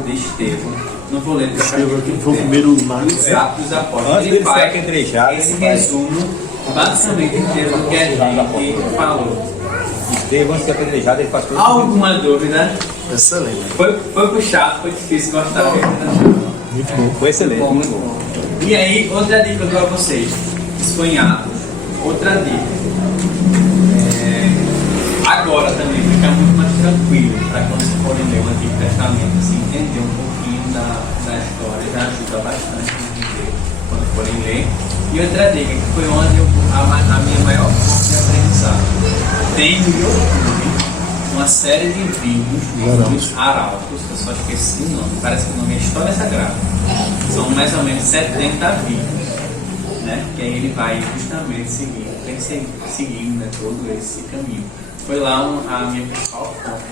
de Estevão, não vou ler o Estevão, capítulo que foi o inteiro, primeiro mártir. dos Atos dos Apóstolos. Antes Ele dele ser faz apedrejado, esse ele vai- resumo, basicamente, inteiro do que a gente falou. Estevão, antes de ser apedrejado, ele faz coisa. Alguma dúvida? Excelente. Foi puxado, foi difícil gostar. Muito bom. Foi excelente. Muito bom. E aí, outra dica que eu dou a vocês. Isso foi em Atos. Outra dica. Agora também fica muito mais tranquilo para quando vocês forem ler o Antigo Testamento, assim, entender um pouquinho da história, já ajuda bastante a entender quando forem ler. E outra dica, que foi onde a minha maior fonte de aprendizado. Tem no YouTube uma série de vídeos dos arautos, eu só esqueci o nome, parece que o nome é História Sagrada. São mais ou menos 70 vídeos, né? Que aí ele vai justamente seguindo né, todo esse caminho. Foi lá a minha principal fonte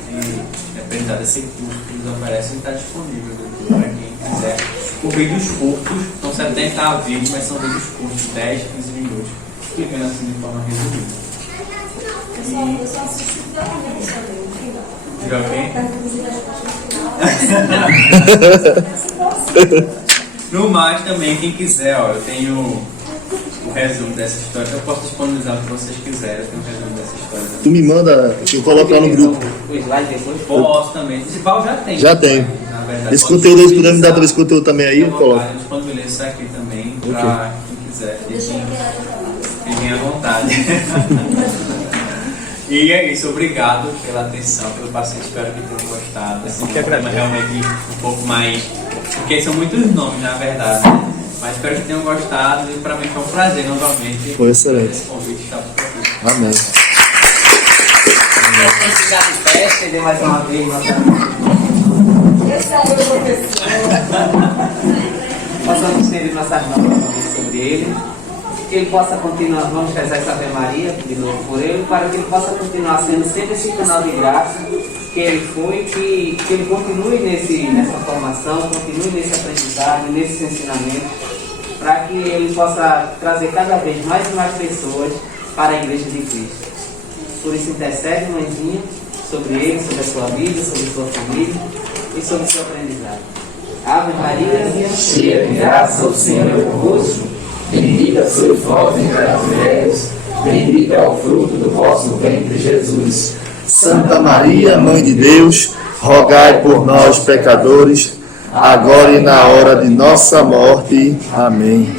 de aprendizado. Esse curso que nos oferece está disponível para quem quiser. Por vídeos curtos, são 70 vídeos, mas são vídeos curtos, 10, 15 minutos, explicando assim de forma resumida. Eu só assisti o Já ok? No mais também, quem quiser, ó, eu tenho o resumo dessa história, eu posso disponibilizar o que vocês quiserem, eu tenho o resumo dessa história. Tu me manda, eu coloco lá no grupo. O slide depois. Posso também. O principal já tem. Já tem. Na verdade, Esse pode conteúdo aí, se puder me disponibilizar. dar também esse conteúdo também aí, eu coloco. Eu disponibilizo isso aqui também para quem quiser. Fiquem à vontade. E é isso, obrigado pela atenção, pelo paciente, espero que tenham gostado. Assim, que é realmente um pouco mais. Porque são muitos nomes, na verdade. Né? Mas espero que tenham gostado e para mim foi um prazer novamente. Foi excelente. Esse convite está por aqui. Amém. Vamos ficar de pé, estender mais uma vez. Esse é o meu professor. Possamos estender nossas mãos sobre ele. Que ele possa continuar, vamos rezar essa Ave Maria de novo por ele, para que ele possa continuar sendo sempre esse canal de graça que ele foi, que ele continue nessa formação, continue nesse aprendizado, nesses ensinamentos, para que ele possa trazer cada vez mais e mais pessoas para a Igreja de Cristo. Por isso intercede, mãezinha, sobre ele, sobre a sua vida, sobre a sua família e sobre o seu aprendizado. Ave Maria, cheia de graça, o Senhor é convosco. Bendita sois vós entre as mulheres, bendito é o fruto do vosso ventre, Jesus. Santa Maria, Mãe de Deus, rogai por nós, pecadores, agora e na hora de nossa morte. Amém.